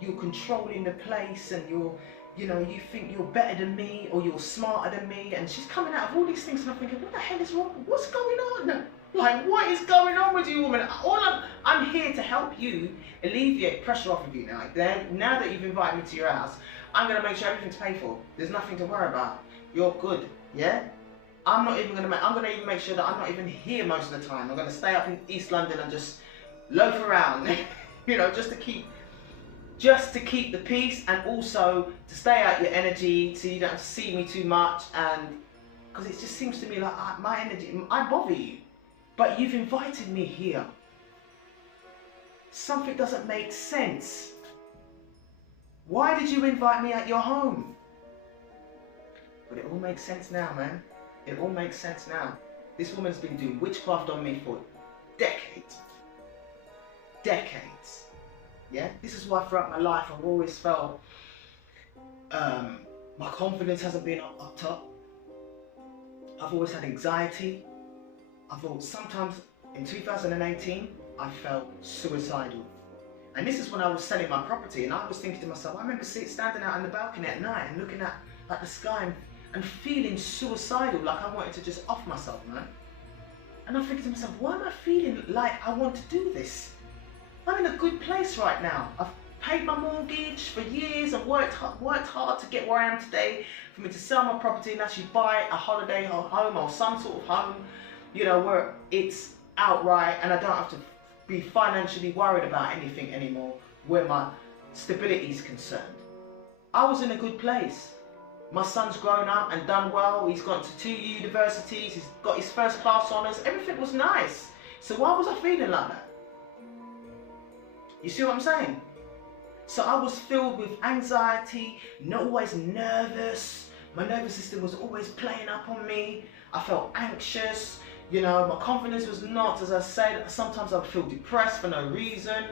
you're controlling the place, and you think you're better than me, or you're smarter than me, and she's coming out of all these things, and I'm thinking, what the hell is wrong? What's going on? Like, what is going on with you, woman? I'm here to help you alleviate pressure off of you now. Now that you've invited me to your house, I'm gonna make sure everything's paid for. There's nothing to worry about. You're good, yeah? I'm gonna even make sure that I'm not even here most of the time. I'm gonna stay up in East London and just loaf around, you know, just to keep the peace, and also to stay out your energy, so you don't have to see me too much, and because it just seems to me like my energy, I bother you, but you've invited me here. Something doesn't make sense. Why did you invite me at your home? But it all makes sense now, man. It all makes sense now. This woman's been doing witchcraft on me for decades. Decades. Yeah? This is why throughout my life I've always felt my confidence hasn't been up top. I've always had anxiety. I thought sometimes in 2018 I felt suicidal. And this is when I was selling my property, and I was thinking to myself, I remember standing out on the balcony at night and looking at the sky and feeling suicidal, like I wanted to just off myself, man. And I'm thinking to myself, why am I feeling like I want to do this? I'm in a good place right now. I've paid my mortgage for years and worked hard to get where I am today, for me to sell my property and actually buy a holiday home or some sort of home, you know, where it's outright and I don't have to be financially worried about anything anymore, where my stability is concerned. I was in a good place. My son's grown up and done well. He's gone to 2 universities. He's got his first class honours. Everything was nice. So why was I feeling like that? You see what I'm saying? So I was filled with anxiety, always nervous. My nervous system was always playing up on me. I felt anxious. You know, my confidence was not, as I said, sometimes I would feel depressed for no reason.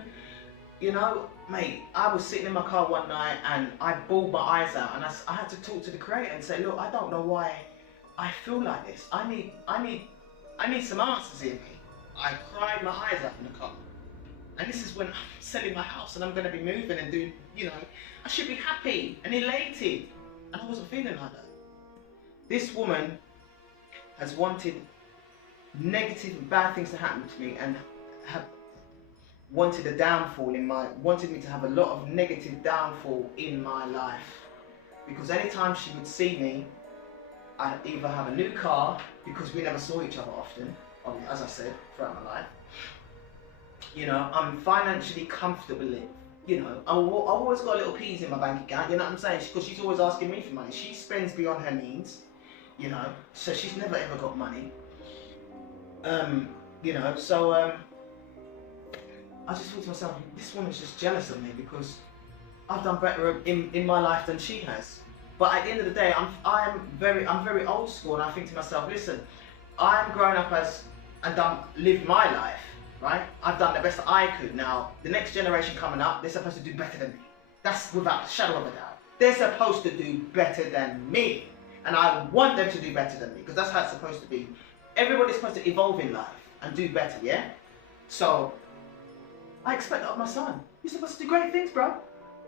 You know, mate, I was sitting in my car one night and I bawled my eyes out, and I had to talk to the creator and say, look, I don't know why I feel like this. I need some answers here, mate. I cried my eyes out in the car. And this is when I'm selling my house and I'm going to be moving and doing, you know, I should be happy and elated. And I wasn't feeling like that. This woman has wanted negative and bad things to happen to me, and wanted me to have a lot of negative downfall in my life. Because anytime she would see me, I'd either have a new car, because we never saw each other often, as I said, throughout my life. You know, I'm financially comfortable, you know, I've always got a little peas in my bank account, you know what I'm saying? Because she's always asking me for money. She spends beyond her means, you know, so she's never ever got money. You know, so I just thought to myself, this woman's just jealous of me because I've done better in my life than she has. But at the end of the day, I'm very old school, and I think to myself, listen, I'm grown up and lived my life, right? I've done the best that I could. Now, the next generation coming up, they're supposed to do better than me. That's without a shadow of a doubt. They're supposed to do better than me. And I want them to do better than me, because that's how it's supposed to be. Everybody's supposed to evolve in life and do better, yeah? So, I expect that of my son. You're supposed to do great things, bro.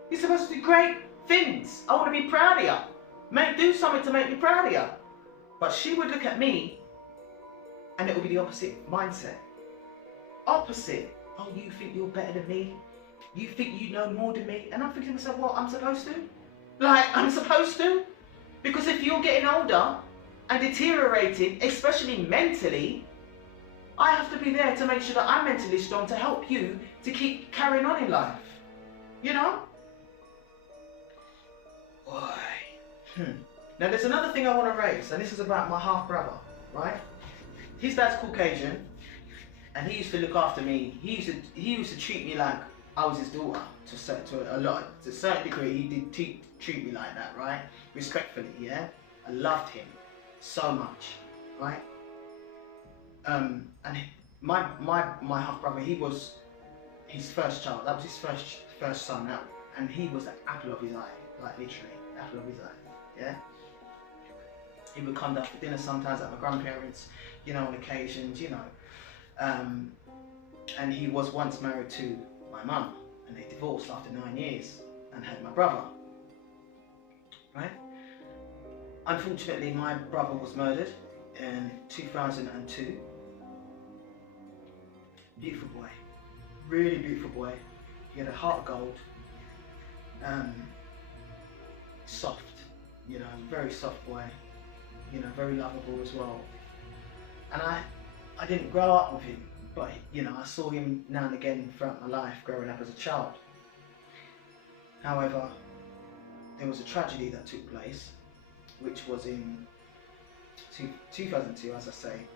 You're supposed to do great things. I want to be proud of you. Do something to make me proud of you. But she would look at me, and it would be the opposite mindset. Opposite. Oh, you think you're better than me? You think you know more than me? And I'm thinking to myself, well, I'm supposed to? Like, I'm supposed to? Because if you're getting older and deteriorating, especially mentally, I have to be there to make sure that I'm mentally strong to help you to keep carrying on in life. You know? Why? Now there's another thing I want to raise, and this is about my half brother, right? His dad's Caucasian, and he used to look after me. He used to treat me like I was his daughter to a certain degree. He did treat me like that, right? Respectfully, yeah. I loved him so much, right? And my half brother, he was his first child. That was his first son. And he was the apple of his eye, like literally, apple of his eye, yeah. He would come down for dinner sometimes at my grandparents', you know, on occasions, you know. And he was once married to my mum, and they divorced after 9 years and had my brother, right? Unfortunately, my brother was murdered in 2002. Beautiful boy, really beautiful boy. He had a heart of gold, soft, you know, very soft boy, you know, very lovable as well. And I didn't grow up with him, but you know, I saw him now and again throughout my life growing up as a child. However, there was a tragedy that took place, which was in 2002, as I say,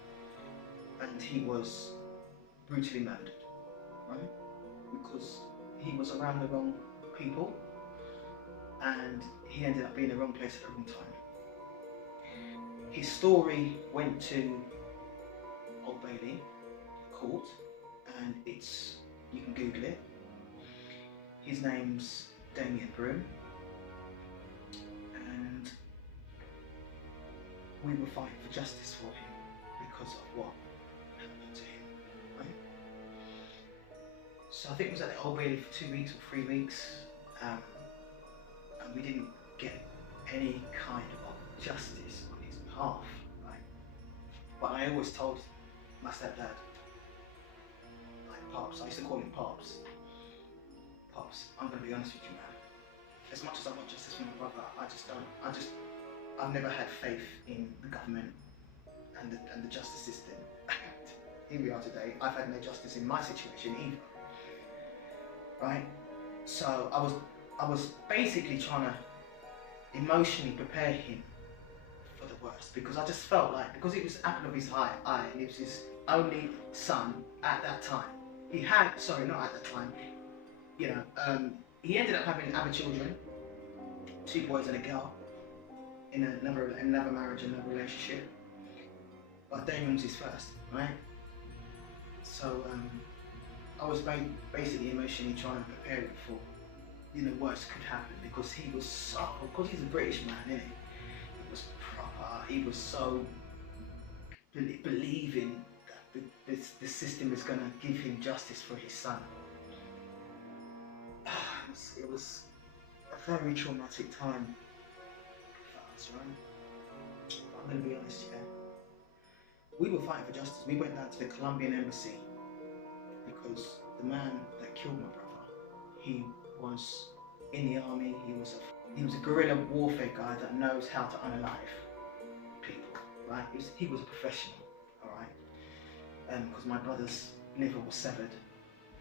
and he was brutally murdered, right? Because he was around the wrong people, and he ended up being in the wrong place at the wrong time. His story went to Old Bailey court, and you can Google it. His name's Damien Broome, and we were fighting for justice for him because of what happened to him, right? So I think it was at the Old Bailey for 2 weeks or 3 weeks, and we didn't get any kind of justice on his behalf, right? But I always told my stepdad, like Pops, I used to call him Pops. Pops, I'm going to be honest with you, man. As much as I want justice for my brother, I've never had faith in the government and the justice system. Here we are today. I've had no justice in my situation either, right? So I was basically trying to emotionally prepare him for the worst, because I just felt like, because it was apple of his eye, and he was his only son at that time. Not at that time, you know, he ended up having other children, 2 boys and a girl, in another marriage, another relationship. But Damien was his first, right? So I was basically emotionally trying to prepare him for, you know, worst could happen, because because he's a British man, isn't he? He was proper, he was so believing that the system is going to give him justice for his son. It was a very traumatic time for us, right? I'm going to be honest here. We were fighting for justice. We went down to the Colombian embassy because the man that killed my brother, he was in the army. He was a guerrilla warfare guy that knows how to unalive people, right? He was a professional, all right? Because my brother's liver was severed,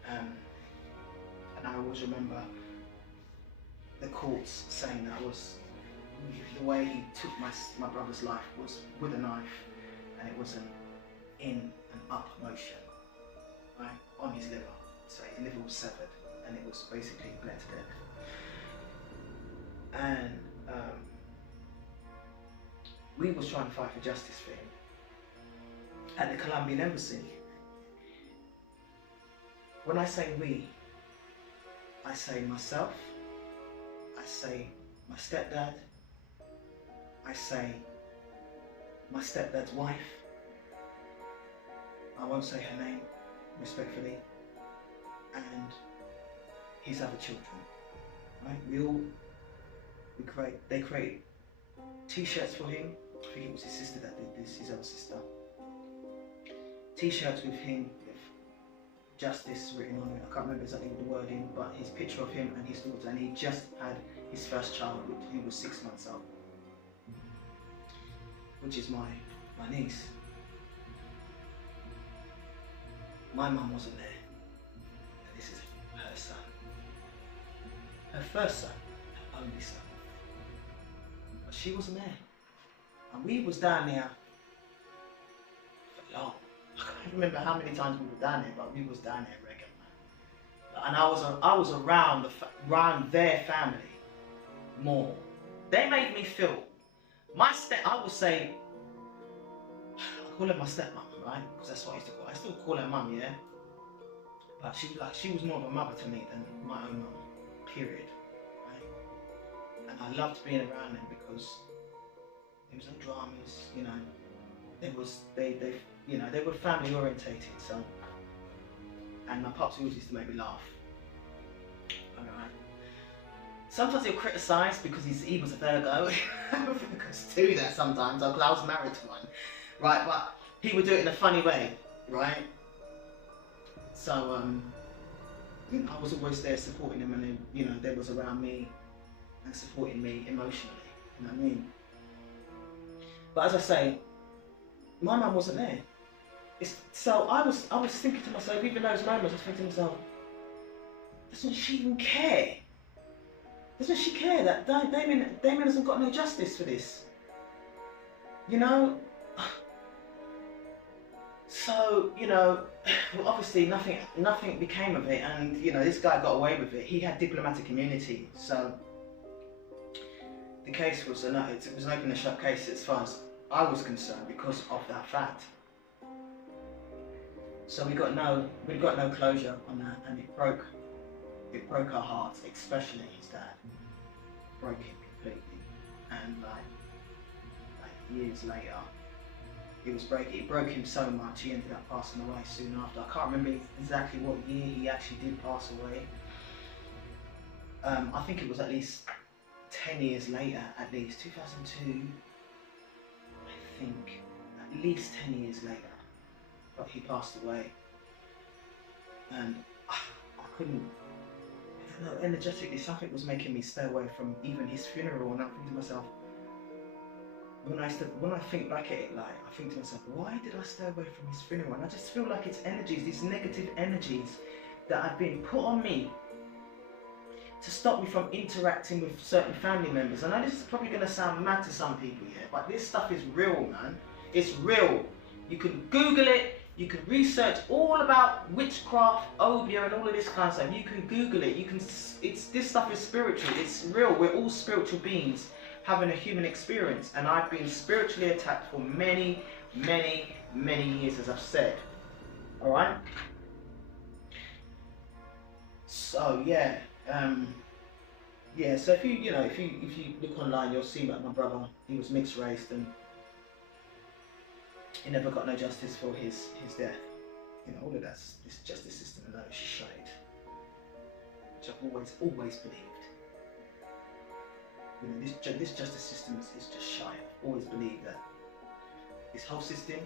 and I always remember the courts saying that the way he took my brother's life was with a knife, and it was an in and up motion, right, on his liver. So his liver was severed, and it was basically bled to death. And we was trying to fight for justice for him at the Colombian embassy. When I say we, I say myself, I say my stepdad, I say my stepdad's wife. I won't say her name, respectfully, and his other children. Right? They create T-shirts for him. I think it was his sister that did this, his other sister. T-shirts with him with justice written on it. I can't remember exactly what the wording, but his picture of him and his daughter, and he just had his first child, who was 6 months old, which is my niece. My mum wasn't there, and this is her son. Her first son, her only son. But she wasn't there. And we was down there for long. I can't remember how many times we were down there, but we was down there regularly. And I was around their family more. They made me feel, I would say, I call her my stepmom, right? Because that's what I used to call her. I still call her mum, yeah? But she was more of a mother to me than my own mum, period. Right? And I loved being around them because there was no dramas, you know. They were family orientated, so. And my pops always used to make me laugh. Alright. Sometimes he'll criticise because he was a Virgo. Virgos do that sometimes, because I was married to one. Right, but he would do it in a funny way, right? So, I was always there supporting him, and they was around me and supporting me emotionally, you know what I mean? But as I say, my mum wasn't there. So I was thinking to myself, even those moments, I was thinking to myself, doesn't she even care? Doesn't she care that Damien hasn't got no justice for this? You know? So, obviously nothing became of it, and this guy got away with it. He had diplomatic immunity, so the case was it was an open and shut case as far as I was concerned because of that fact. So we got no closure on that, and it broke our hearts, especially his dad. Broke him completely, and like years later, it broke him so much. He ended up passing away soon after. I can't remember exactly what year he actually did pass away. I think it was at least 10 years later, at least 2002. I think at least 10 years later. But he passed away, and I don't know, energetically something was making me stay away from even his funeral, and I'm thinking to myself, when I think back at it, like, I think to myself, why did I stay away from his funeral? And I just feel like it's energies, these negative energies that have been put on me to stop me from interacting with certain family members. I know this is probably going to sound mad to some people, yeah, but this stuff is real, man. It's real. You can Google it. You can research all about witchcraft, obeah, and all of this kind of stuff. You can Google it. This stuff is spiritual. It's real. We're all spiritual beings having a human experience, and I've been spiritually attacked for many, many, many years, as I've said. All right. So yeah, So if you look online, you'll see that my brother, he was mixed race, and he never got no justice for his death. All of this justice system alone is shite, which I've always believed. This justice system is just shite. I've always believed that this whole system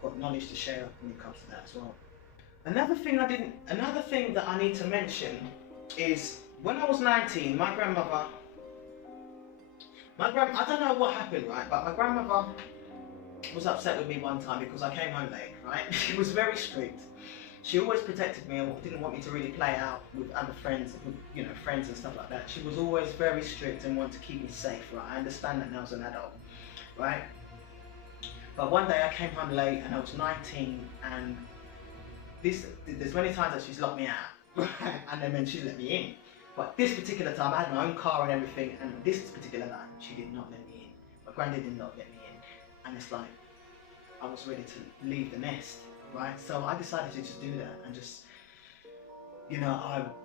got knowledge to share when it comes to that as well. Another thing that I need to mention is when I was 19, my grandmother, I don't know what happened, right? But my grandmother was upset with me one time because I came home late, right? She was very strict. She always protected me and didn't want me to really play out with other friends, friends and stuff like that. She was always very strict and wanted to keep me safe, right? I understand that now as an adult, right? But one day I came home late and I was 19, and there's many times that she's locked me out, right? And then she's let me in. But this particular time I had my own car and everything, and this particular night she did not let me in. My granddad did not let me in. And it's like, I was ready to leave the nest, right? So I decided to just do that and just, you know,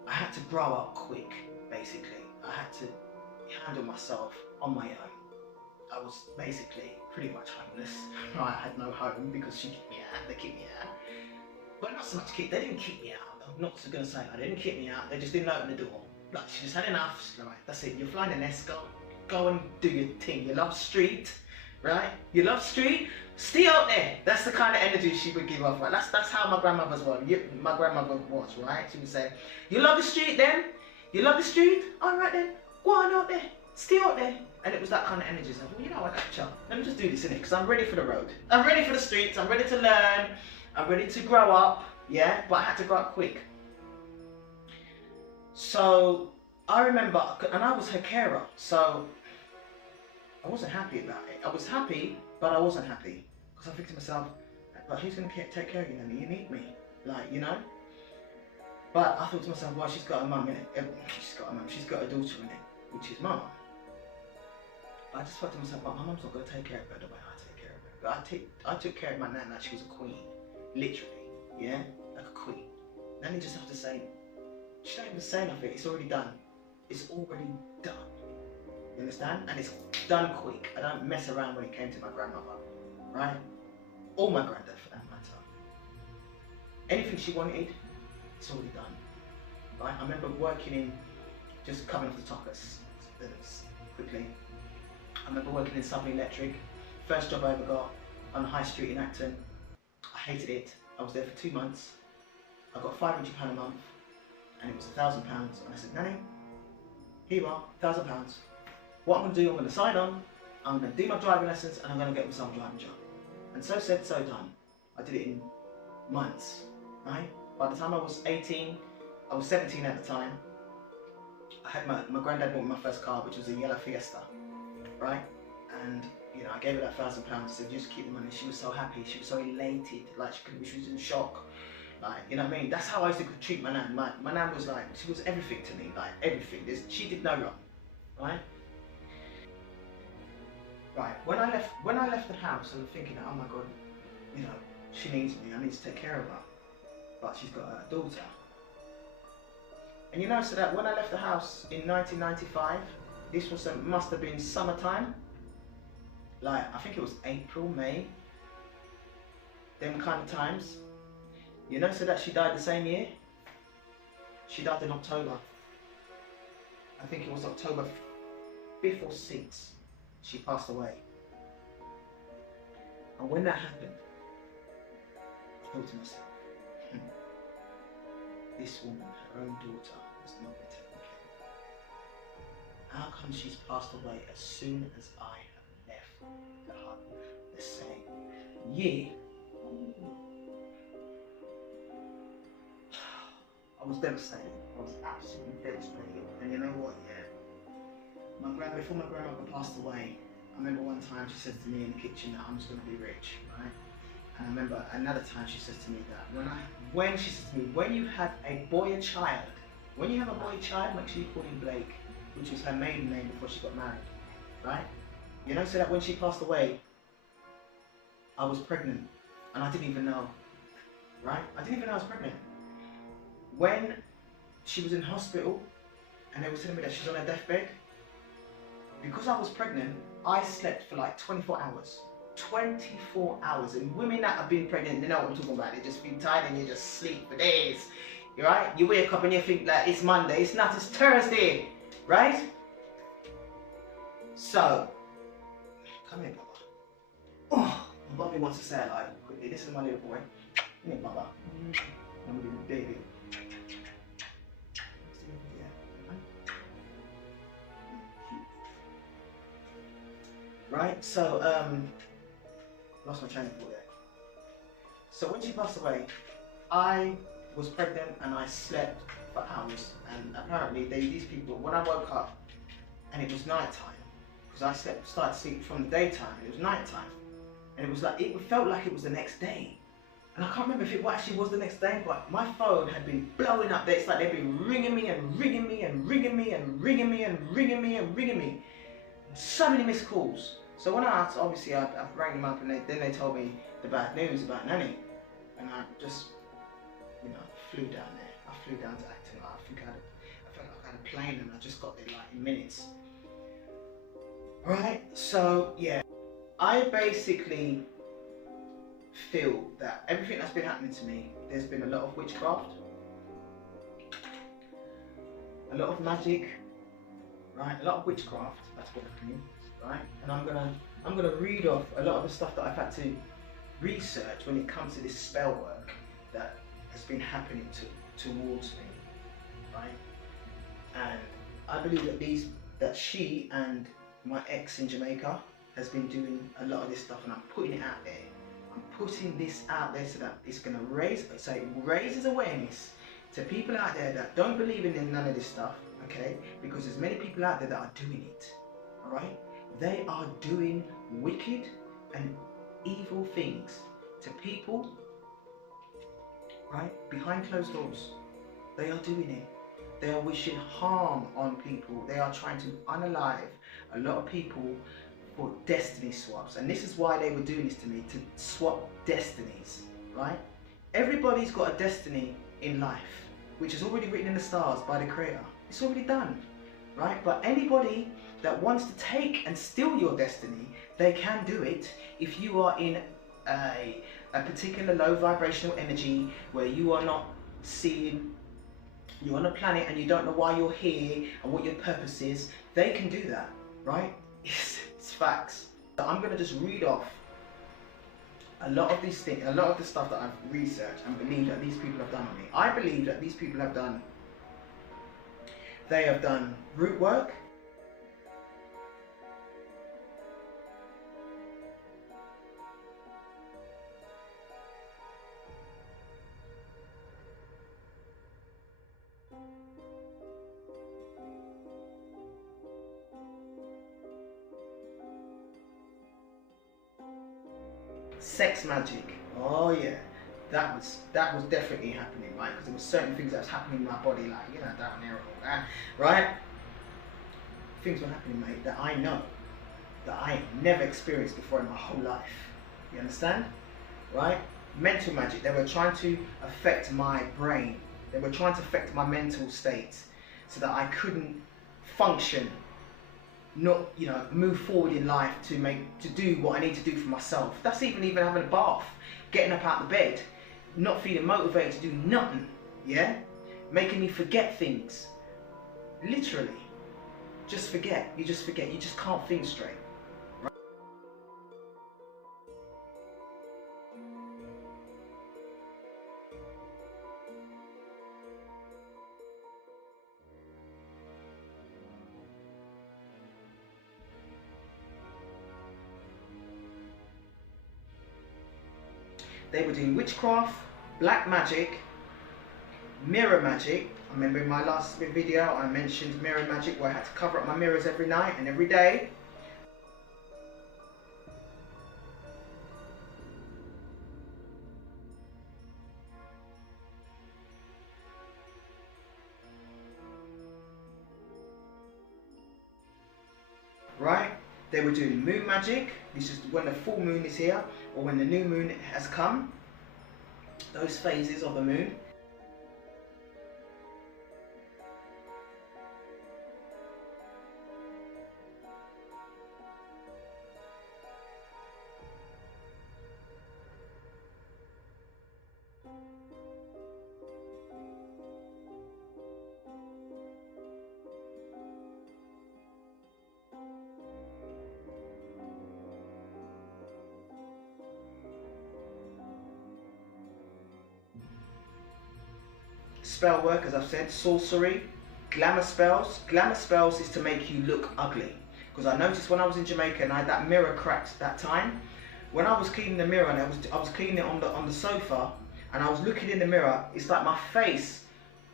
I had to grow up quick, basically. I had to handle myself on my own. I was basically pretty much homeless, right? I had no home because she kicked me out, they kicked me out. But not so much they didn't kick me out. I'm not gonna say I didn't kick me out, they just didn't open the door. Like, she just had enough. She's like, that's it, you're flying the nest, go and do your thing. You love street, right? You love street, stay out there. That's the kind of energy she would give off, right? That's how my grandmother's was. My grandmother was, right? She would say, you love the street then? You love the street? All right then, go on out there, stay out there. And it was that kind of energy. So I thought, you know what, let me just do this, innit? Because I'm ready for the road. I'm ready for the streets, I'm ready to learn, I'm ready to grow up, yeah? But I had to grow up quick. So I remember, and I was her carer, so I wasn't happy about it. I was happy, but I wasn't happy. Because I think to myself, but who's going to take care of you, Nanny? You need me, like, you know? But I thought to myself, well, she's got a mum, innit? She's got a mum, she's got a daughter, innit? Which is mum. I just thought to myself, but my mum's not going to take care of her the way I take care of her. But I took care of my nan like she was a queen. Literally, yeah? Like a queen. Nanny just have to say, she don't even say nothing, it's already done. It's already done. You understand? And it's done quick. I don't mess around when it came to my grandmother, right? Or my granddad for that matter. Anything she wanted, it's already done, right? I remember working in, just coming off the top quickly. I remember working in Southern Electric, first job I ever got on the high street in Acton. I hated it. I was there for 2 months. I got £500 a month, and it was £1,000. And I said, Nanny, here you are, £1,000. What I'm going to do, I'm going to sign on, I'm going to do my driving lessons, and I'm going to get myself a driving job. And so said, so done. I did it in months, right? By the time I was 18, I was 17 at the time. I had my granddad bought me my first car, which was a yellow Fiesta, right? And you know, I gave her that £1,000, said just keep the money. She was so happy, she was so elated, like she was in shock. Like, you know what I mean? That's how I used to treat my nan. My nan was like, she was everything to me, like everything. She did no wrong, right? Right, when I left the house, I was thinking, oh my God, you know, she needs me, I need to take care of her. But she's got a daughter. And you know, so that when I left the house in 1995, this was must have been summertime. Like, I think it was April, May, them kind of times. You know, so that she died the same year. She died in October. I think it was October 5th or 6th. She passed away. And when that happened, I thought to myself, this woman, her own daughter, has not been taken care of. How come she's passed away as soon as I have left the same year? I was devastated. I was absolutely devastated. And you know what, yeah? Before my grandmother passed away, I remember one time she said to me in the kitchen that I'm just going to be rich, right? And I remember another time she said to me that when she said to me, when you have a child, make sure you call him Blake, which was her maiden name before she got married, right? You know, so that when she passed away, I was pregnant, and I didn't even know, right? I didn't even know I was pregnant. When she was in hospital, and they were telling me that she's on her deathbed, because I was pregnant, I slept for like 24 hours. 24 hours. And women that have been pregnant, they know what I'm talking about. They just feel tired and you just sleep for days. Right? You wake up and you think like it's Monday. It's not, it's Thursday. Right? So, come here, Baba. Oh, my mommy wants to say it like quickly. This is my little boy. Come here, Baba. I'm a little baby. Right, so lost my train of thought there. So when she passed away, I was pregnant and I slept for hours. And apparently these people, when I woke up and it was night time, because I started sleeping from the daytime, it was night time, and it was like it felt like it was the next day. And I can't remember if it actually was the next day, but my phone had been blowing up there. It's like they've been ringing me and ringing me and ringing me and ringing me and ringing me and ringing me. So many missed calls. So when I asked, obviously I rang them up, and then they told me the bad news about Nanny, and I just, you know, flew down there. I flew down to Acton. I felt like I had a plane, and I just got there like in minutes. Right, so yeah, I basically feel that everything that's been happening to me, there's been a lot of witchcraft, a lot of magic, right? A lot of witchcraft, that's what I mean, right? And I'm gonna read off a lot of the stuff that I've had to research when it comes to this spell work that has been happening towards me, right? And I believe that she and my ex in Jamaica has been doing a lot of this stuff, and I'm putting it out there. I'm putting this out there so that it's gonna it raises awareness to people out there that don't believe in none of this stuff, okay? Because there's many people out there that are doing it, all right? They are doing wicked and evil things to people, right? Behind closed doors. They are doing it. They are wishing harm on people. They are trying to unalive a lot of people for destiny swaps. And this is why they were doing this to me, to swap destinies, right? Everybody's got a destiny in life, which is already written in the stars by the Creator. It's already done, right? But anybody that wants to take and steal your destiny, they can do it if you are in a particular low vibrational energy where you are not seeing, you're on a planet and you don't know why you're here and what your purpose is. They can do that, right? It's facts. So I'm going to just read off a lot of these things, a lot of the stuff that I've researched and believe that these people have done on me. I believe that these people have done, they have done root work, sex magic. Oh yeah, that was definitely happening, right? Because there were certain things that was happening in my body, like, you know, down there and all that, right? Things were happening, mate, that I know, that I never experienced before in my whole life. You understand? Right? Mental magic. They were trying to affect my brain. They were trying to affect my mental state so that I couldn't function, not, you know, move forward in life to do what I need to do for myself. That's even having a bath, getting up out of the bed, not feeling motivated to do nothing, yeah? Making me forget things. Literally. Just forget. You just forget. You just can't think straight. Right? They were doing witchcraft, black magic, mirror magic. I remember in my last video I mentioned mirror magic, where I had to cover up my mirrors every night and every day. Right? They were doing moon magic, which is when the full moon is here or when the new moon has come. Those phases of the moon. Spell work, as I've said, sorcery, glamour spells. Glamour spells is to make you look ugly. Because I noticed when I was in Jamaica and I had that mirror cracked that time, when I was cleaning the mirror and I was cleaning it on the sofa and I was looking in the mirror, it's like my face,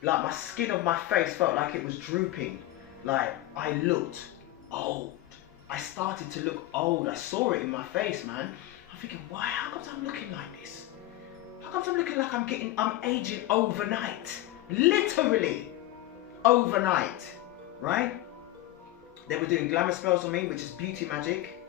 like my skin of my face felt like it was drooping. Like I looked old. I started to look old. I saw it in my face, man. I'm thinking, why? How come I'm looking like this? How come I'm looking like I'm aging overnight? Literally overnight, right? They were doing glamour spells on me, which is beauty magic.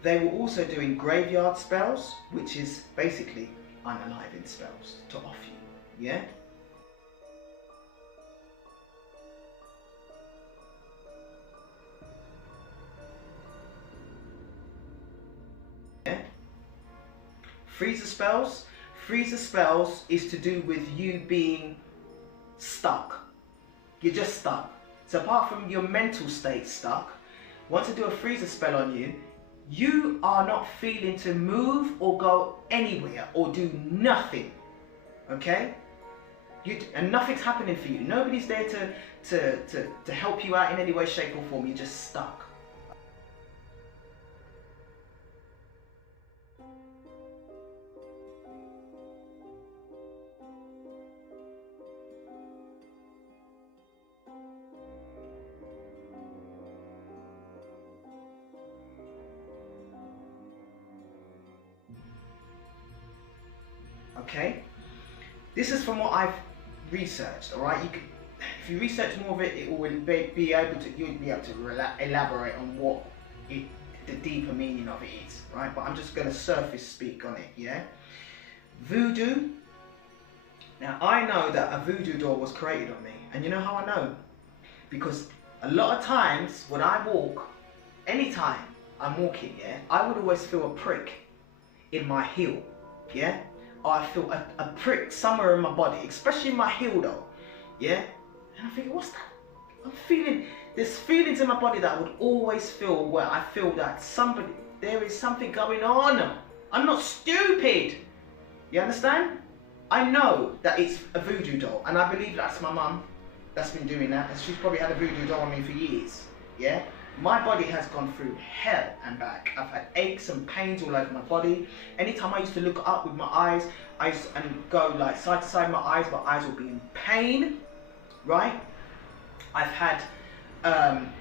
They were also doing graveyard spells, which is basically unaliving spells to off you, yeah? Yeah? Freezer spells. Freezer spells is to do with you being stuck. You're just stuck. So apart from your mental state stuck, once I do a freezer spell on you, you are not feeling to move or go anywhere or do nothing, okay? And nothing's happening for you. Nobody's there to help you out in any way, shape or form. You're just stuck. Okay? This is from what I've researched, alright? If you research more of it, it will be able to, you'll be able to elaborate on what the deeper meaning of it is, right? But I'm just going to surface speak on it, yeah? Voodoo. Now, I know that a voodoo doll was created on me. And you know how I know? Because a lot of times when I walk, anytime I'm walking, yeah, I would always feel a prick in my heel, yeah? Or I feel a prick somewhere in my body, especially in my heel though, yeah? And I'm thinking, what's that? I'm feeling, there's feelings in my body that I would always feel where I feel that there is something going on. I'm not stupid. You understand? I know that it's a voodoo doll, and I believe that's my mum that's been doing that, and she's probably had a voodoo doll on me for years, yeah? My body has gone through hell and back. I've had aches and pains all over my body. Anytime I used to look up with my eyes, and go like side to side, my eyes will be in pain, right? I've had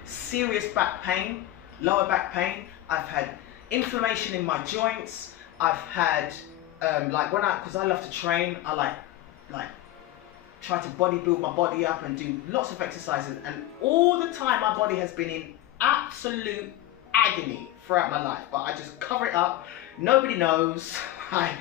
serious back pain, lower back pain. I've had inflammation in my joints. I've had, because I love to train, I like try to bodybuild my body up and do lots of exercises, and all the time my body has been in absolute agony throughout my life, but I just cover it up. Nobody knows. I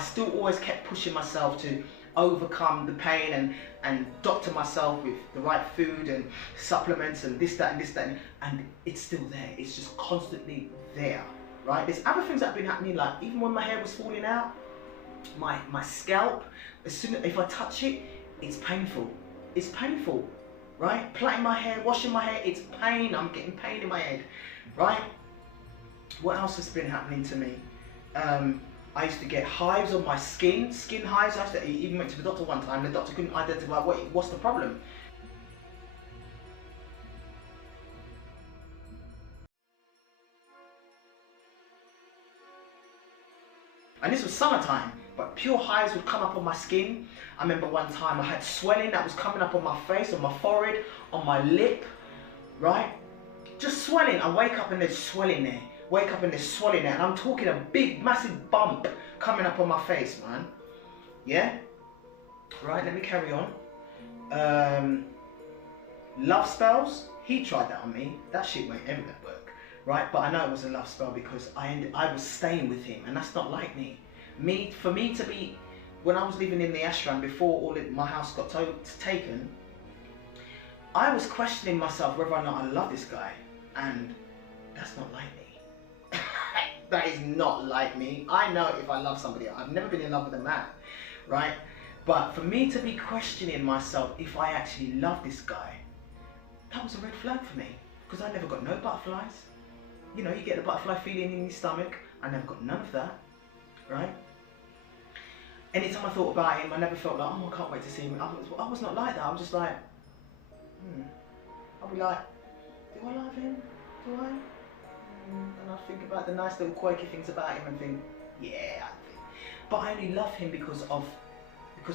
still always kept pushing myself to overcome the pain and doctor myself with the right food and supplements and this, that, and this, that, and it's still there. It's just constantly there, right? There's other things that have been happening, like even when my hair was falling out, my scalp, if I touch it, it's painful. It's painful. Right? Plaiting my hair, washing my hair, it's pain. I'm getting pain in my head, right? What else has been happening to me? I used to get hives on my skin hives. I even went to the doctor one time. The doctor couldn't identify what's the problem. And this was summertime, but pure hives would come up on my skin. I remember one time I had swelling that was coming up on my face, on my forehead, on my lip, right? Just swelling. I wake up and there's swelling there. Wake up and there's swelling there. And I'm talking a big, massive bump coming up on my face, man. Yeah? Right, let me carry on. Love spells. He tried that on me. That shit won't ever work. Right? But I know it was a love spell because I was staying with him, and that's not like me. For me to be, when I was living in the ashram before my house got taken, I was questioning myself whether or not I love this guy, and that's not like me. That is not like me. I know if I love somebody, I've never been in love with a man, right? But for me to be questioning myself if I actually love this guy, that was a red flag for me, because I never got no butterflies. You know, you get the butterfly feeling in your stomach. I never got none of that, right? Anytime I thought about him, I never felt like, oh, I can't wait to see him. I was not like that. I was just like, I'll be like, do I love him? Do I? And I think about the nice little quirky things about him and think, yeah, I think. But I only love him because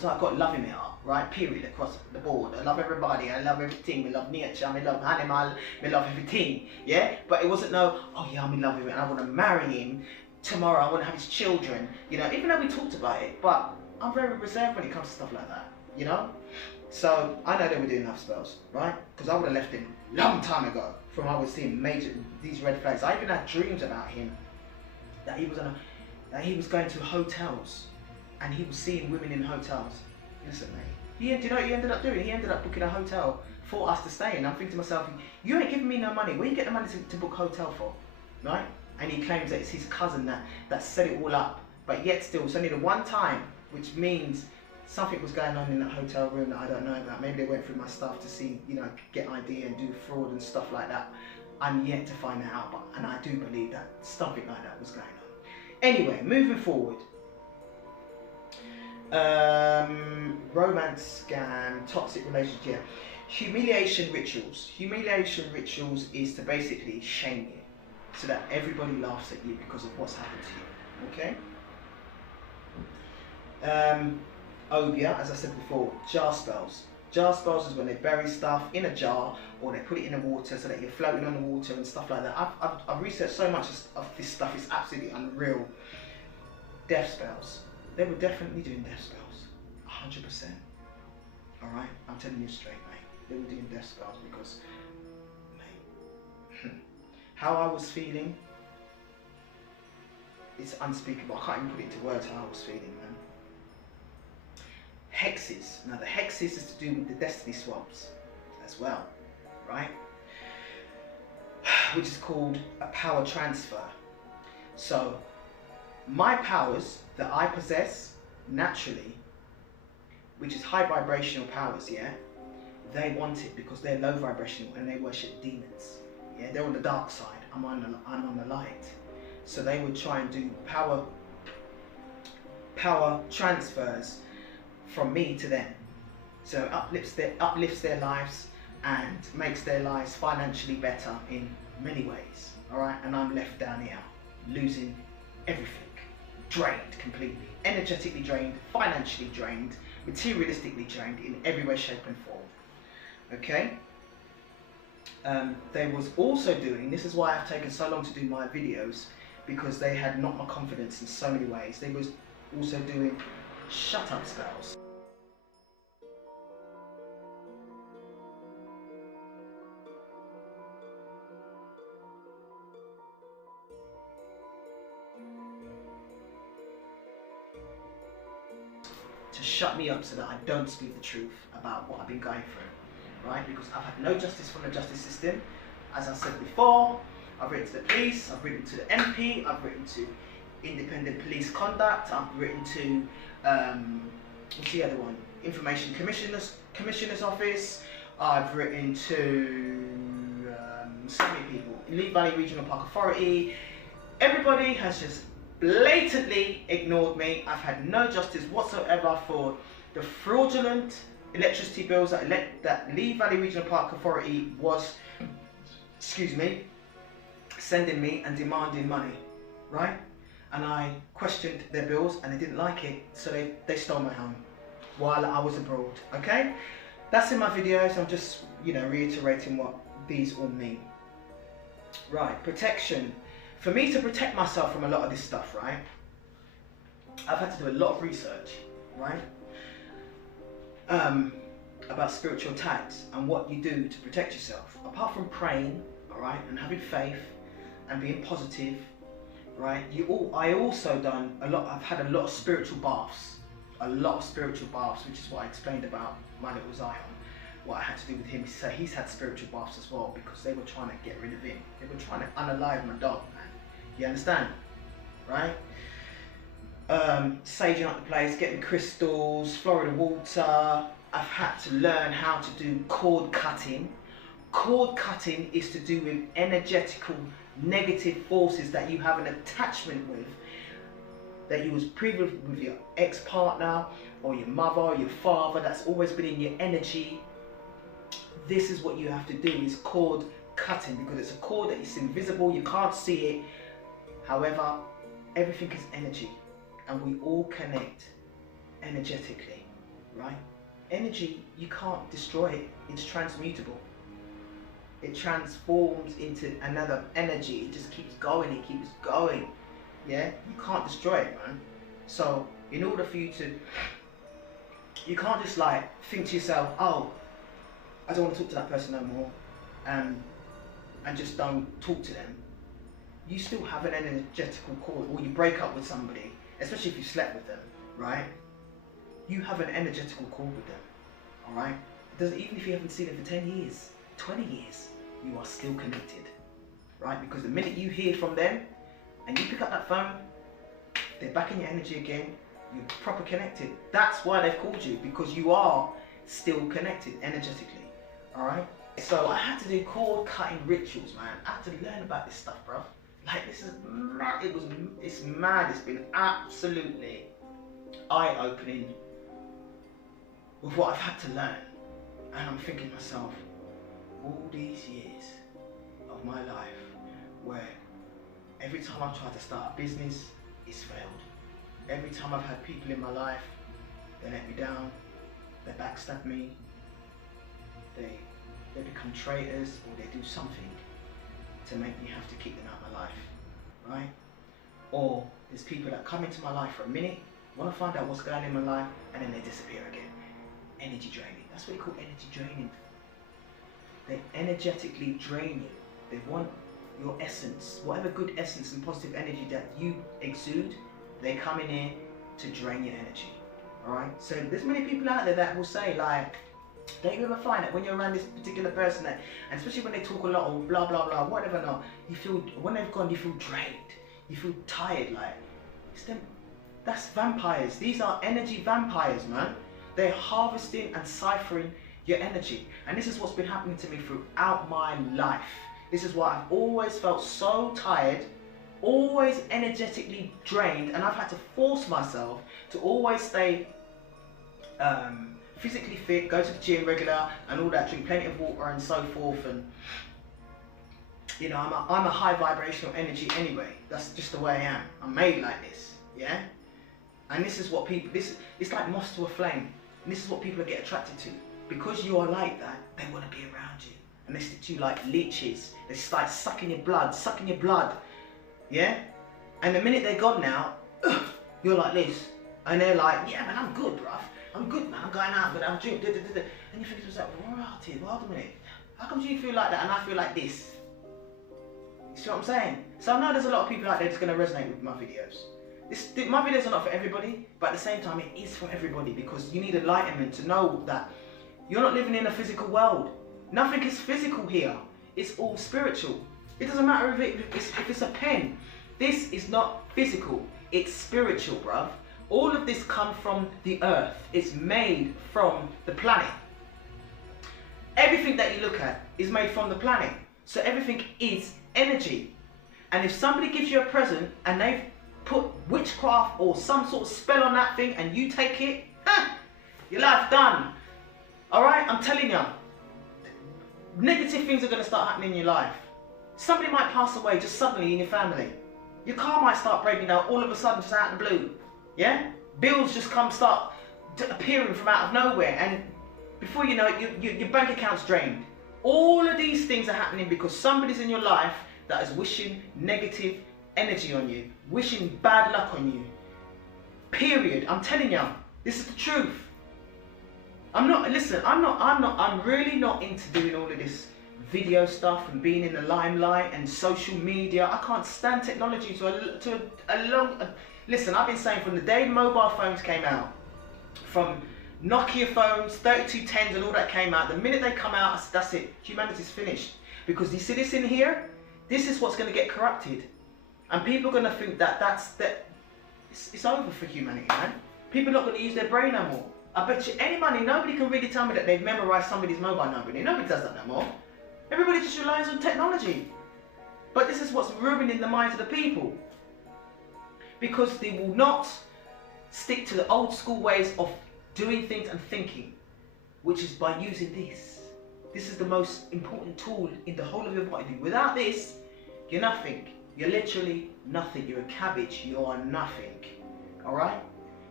I've got love in my heart, right? Period, across the board. I love everybody, I love everything. We love nature, we love animal, we love everything, yeah? But it wasn't no, oh yeah, I'm in love with him and I want to marry him tomorrow, I want to have his children, you know? Even though we talked about it, but I'm very reserved when it comes to stuff like that, you know? So I know they were doing love spells, right? Because I would have left him long time ago, from I was seeing these red flags. I even had dreams about him, that he was going to hotels and he was seeing women in hotels. Listen, mate. Do you know what he ended up doing? He ended up booking a hotel for us to stay in. I'm thinking to myself, you ain't giving me no money. Where you get the money to book hotel for? Right? And he claims that it's his cousin that set it all up. But yet still, it's only the one time, which means something was going on in that hotel room that I don't know about. Maybe they went through my stuff to see, get ID and do fraud and stuff like that. I'm yet to find that out, and I do believe that something like that was going on. Anyway, moving forward. Romance scam, toxic relationship, yeah. Humiliation rituals. Humiliation rituals is to basically shame you so that everybody laughs at you because of what's happened to you. Okay? Obia, as I said before, jar spells. Jar spells is when they bury stuff in a jar or they put it in the water so that you're floating on the water and stuff like that. I've researched so much of this stuff, it's absolutely unreal. Death spells. They were definitely doing death spells, 100%. Alright, I'm telling you straight, mate. They were doing death spells because, mate, how I was feeling, it's unspeakable. I can't even put it into words how I was feeling, man. Hexes. Now the hexes is to do with the destiny swabs as well, right? Which is called a power transfer. So my powers that I possess naturally, which is high vibrational powers, yeah, they want it because they're low vibrational and they worship demons. Yeah, they're on the dark side. I'm on the light. So they would try and do power transfers from me to them. So it uplifts their lives and makes their lives financially better in many ways. Alright, and I'm left down here, losing everything. Drained completely. Energetically drained, financially drained, materialistically drained in every way, shape and form. Okay? They was also doing, this is why I've taken so long to do my videos, because they had knocked my confidence in so many ways. They was also doing shut up spells. To shut me up so that I don't speak the truth about what I've been going through, right? Because I've had no justice from the justice system. As I said before, I've written to the police, I've written to the MP, I've written to Independent Police Conduct, I've written to, what's the other one? Information Commissioner's Office, I've written to so many people, Lee Valley Regional Park Authority. Everybody has just blatantly ignored me. I've had no justice whatsoever for the fraudulent electricity bills that Lee Valley Regional Park Authority was, sending me and demanding money, right? And I questioned their bills and they didn't like it, so they stole my home while I was abroad, okay? That's in my videos. I'm just, reiterating what these all mean. Right, protection. For me to protect myself from a lot of this stuff, right, I've had to do a lot of research, right, about spiritual attacks and what you do to protect yourself. Apart from praying, all right, and having faith and being positive, right, I also done a lot, I've had a lot of spiritual baths, which is what I explained about my little Zion. What I had to do with him, so he's had spiritual baths as well because they were trying to get rid of him. They were trying to unalive my dog, man. You understand? Right? Saging up the place, getting crystals, Florida water. I've had to learn how to do cord cutting. Cord cutting is to do with energetical negative forces that you have an attachment with, that you was previous with your ex-partner or your mother or your father, that's always been in your energy. This is what you have to do, is cord cutting, because it's a cord that is invisible, you can't see it. However, everything is energy and we all connect energetically, right? Energy, you can't destroy it, it's transmutable. It transforms into another energy, it just keeps going, yeah? You can't destroy it, man. So, in order for you to, you can't just like think to yourself, oh, I don't want to talk to that person no more. and just don't talk to them, you still have an energetical cord, or you break up with somebody, especially if you slept with them, right? You have an energetical cord with them, all right? Even if you haven't seen them for 10 years, 20 years, you are still connected, right? Because the minute you hear from them and you pick up that phone, they're back in your energy again, you're proper connected. That's why they've called you, because you are still connected energetically, all right? So I had to do cord cutting rituals, man. I had to learn about this stuff, bro. Like, this is mad. It's mad. It's been absolutely eye-opening with what I've had to learn. And I'm thinking to myself, all these years of my life where every time I've tried to start a business, it's failed. Every time I've had people in my life, they let me down, they backstab me, they become traitors, or they do something to make me have to kick them out of my life, right? Or there's people that come into my life for a minute, want to find out what's going on in my life, and then they disappear again. Energy draining. That's what they call energy draining. They energetically drain you. They want your essence, whatever good essence and positive energy that you exude, they're coming in to drain your energy, all right? So there's many people out there that will say, like, don't you ever find that when you're around this particular person, that, and especially when they talk a lot of blah blah blah, whatever, no, you feel, when they've gone, you feel drained, you feel tired, like, it's them. That's vampires. These are energy vampires, man. They're harvesting and ciphering your energy, and this is what's been happening to me throughout my life. This is why I've always felt so tired, always energetically drained, and I've had to force myself to always stay physically fit, go to the gym regular and all that, drink plenty of water and so forth. And you know, I'm a high vibrational energy anyway. That's just the way I am. I'm made like this, yeah? And this is what people, it's like moths to a flame. And this is what people get attracted to. Because you are like that, they want to be around you. And they stick to you like leeches. They start sucking your blood, yeah? And the minute they're gone now, you're like this. And they're like, yeah man, I'm good, bruv. I'm good, man. I'm going out, I'm gonna have a drink. And you think to yourself, right, hold a minute. How come you feel like that and I feel like this? You see what I'm saying? So I know there's a lot of people out there that's gonna resonate with my videos. My videos are not for everybody, but at the same time, it is for everybody, because you need enlightenment to know that you're not living in a physical world. Nothing is physical here. It's all spiritual. It doesn't matter if it's a pen. This is not physical. It's spiritual, bruv. All of this comes from the earth. It's made from the planet. Everything that you look at is made from the planet. So everything is energy. And if somebody gives you a present and they've put witchcraft or some sort of spell on that thing and you take it, your life done. Alright, I'm telling you, negative things are going to start happening in your life. Somebody might pass away just suddenly in your family. Your car might start breaking down all of a sudden, just out of the blue. Yeah? Bills just start appearing from out of nowhere, and before you know it, your bank account's drained. All of these things are happening because somebody's in your life that is wishing negative energy on you, wishing bad luck on you. Period. I'm telling you, this is the truth. I'm really not into doing all of this video stuff and being in the limelight and social media. I can't stand technology listen, I've been saying from the day mobile phones came out, from Nokia phones, 3210s and all that came out, the minute they come out, that's it. Humanity's finished. Because you see this in here? This is what's going to get corrupted. And people are going to think that it's over for humanity, man. People are not going to use their brain no more. I bet you any money, nobody can really tell me that they've memorized somebody's mobile number. Nobody does that no more. Everybody just relies on technology. But this is what's ruining the minds of the people. Because they will not stick to the old school ways of doing things and thinking, which is by using this. This is the most important tool in the whole of your body. Without this, you're nothing. You're literally nothing. You're a cabbage. You are nothing. Alright?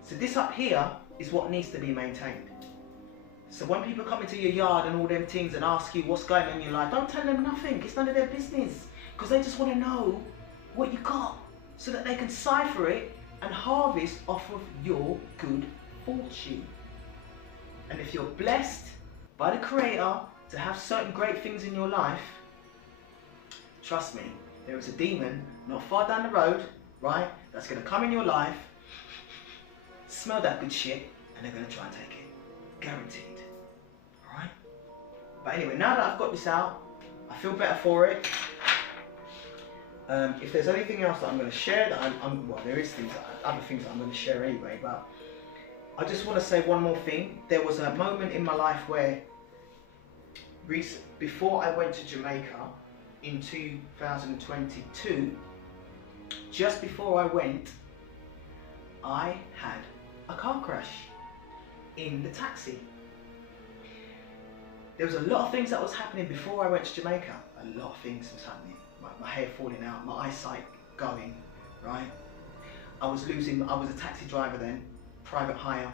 So this up here is what needs to be maintained. So when people come into your yard and all them things and ask you what's going on in your life, don't tell them nothing. It's none of their business. Because they just want to know what you got, so that they can cipher it and harvest off of your good fortune. And if you're blessed by the Creator to have certain great things in your life, trust me, there is a demon not far down the road, right, that's going to come in your life, smell that good shit, and they're going to try and take it. Guaranteed. Alright? But anyway, now that I've got this out, I feel better for it. If there's anything else that I'm going to share, that well, there is other things that I'm going to share anyway, but I just want to say one more thing. There was a moment in my life where, before I went to Jamaica in 2022, just before I went, I had a car crash in the taxi. There was a lot of things that was happening before I went to Jamaica. A lot of things was happening. My hair falling out, my eyesight going, right? I was a taxi driver then, private hire.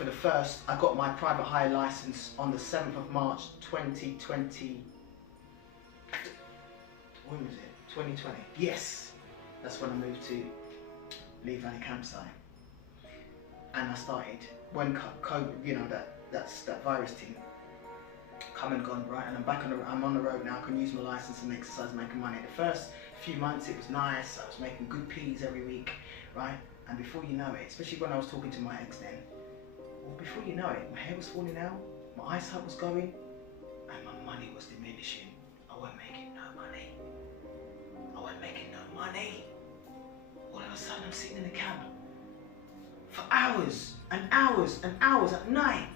I got my private hire license on the 7th of March 2020. When was it? 2020. Yes, that's when I moved to Lee Valley Campsite. And I started, when COVID, you know, that virus thing come and gone, right? And I'm on the road now. I can use my license and exercise, making money. The first few months it was nice. I was making good peas every week, right? And before you know it, especially when I was talking to my ex then, well, before you know it, my hair was falling out, my eyesight was going, and my money was diminishing. I wasn't making no money. All of a sudden I'm sitting in the cab for hours and hours and hours at night.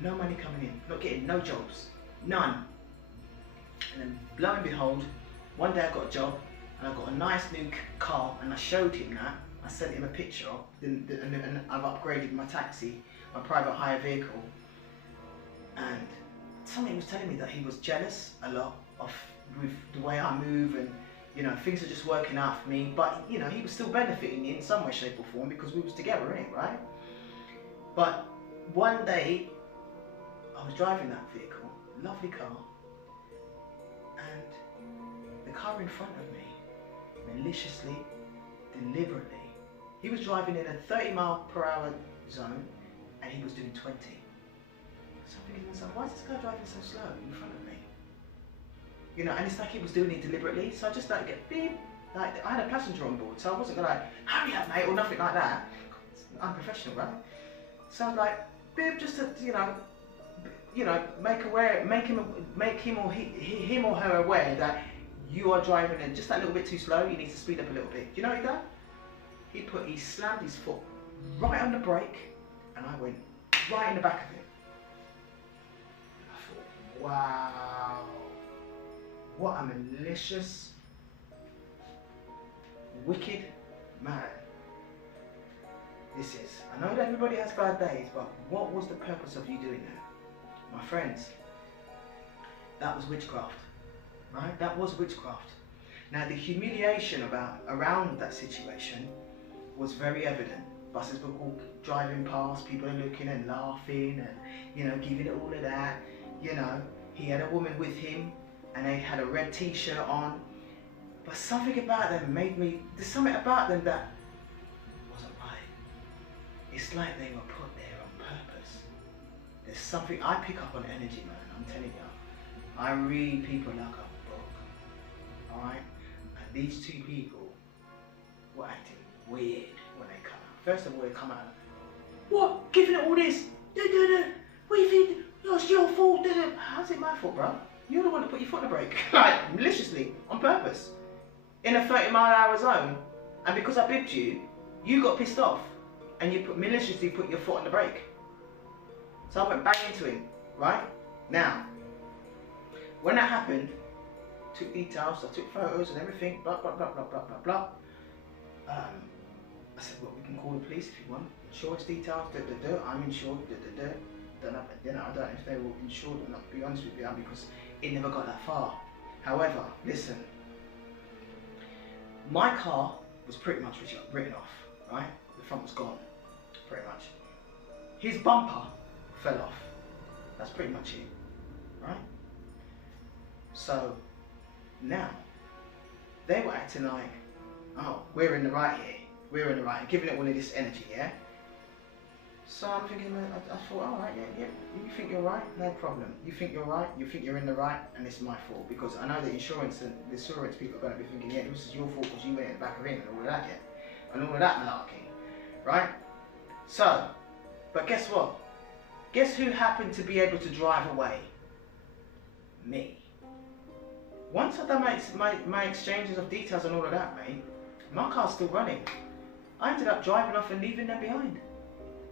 No money coming in, not getting no jobs, none. And then lo and behold, one day I got a job and I got a nice new car, and I showed him that. I sent him a picture of, and I've upgraded my taxi, my private hire vehicle. And something was telling me that he was jealous a lot with the way I move, and you know, things are just working out for me. But you know, he was still benefiting in some way, shape or form, because we was together, innit, right? But one day, I was driving that vehicle, lovely car, and the car in front of me, maliciously, deliberately, he was driving in a 30-mile-per-hour zone, and he was doing 20. So I'm thinking to myself, why is this guy driving so slow in front of me? You know, and it's like he was doing it deliberately, so I just like get beep. Like, I had a passenger on board, so I wasn't gonna like, hurry up mate, or nothing like that. It's unprofessional, right? So I was like, beep, just to, you know, make him or her aware that you are driving in just that little bit too slow, you need to speed up a little bit. Do you know what he done? He slammed his foot right on the brake, and I went right in the back of it. I thought, wow, what a malicious, wicked man this is. I know that everybody has bad days, but what was the purpose of you doing that? My friends, that was witchcraft, right? That was witchcraft. Now the humiliation around that situation was very evident. Buses were all driving past, people are looking and laughing and, you know, giving it all of that. You know, he had a woman with him and they had a red t-shirt on. But something about them there's something about them that wasn't right. It's like they were put there on purpose. There's something, I pick up on energy, man, I'm telling you. I read people like a book, alright? And these two people were acting weird when they come out. First of all, they come out, what? Giving it all this? What do you think? Oh, it's your fault. How's it my fault, bro? You're the one that put your foot on the brake. Like, maliciously, on purpose. In a 30-mile-an-hour zone. And because I bibbed you, you got pissed off. And you maliciously put your foot on the brake. So I went bang into him, right? Now, when that happened, took details, I took photos and everything, blah, blah, blah, blah, blah, blah, blah. I said, well, we can call the police if you want. Insurance details, I'm insured, I don't know if they were insured or not, to be honest with you, because it never got that far. However, listen, my car was pretty much written off, right? The front was gone, pretty much. His bumper fell off. That's pretty much it, right? So, now, they were acting like, oh, we're in the right here. We're in the right, giving it all of this energy, yeah? So I'm thinking, I thought, all right, yeah, you think you're right, no problem. You think you're right, you think you're in the right, and it's my fault. Because I know the insurance people are going to be thinking, yeah, this is your fault because you went in the back of him and all of that, yeah. And all of that malarkey, right? So, but guess what? Guess who happened to be able to drive away? Me. Once I've done my exchanges of details and all of that, mate, my car's still running. I ended up driving off and leaving them behind.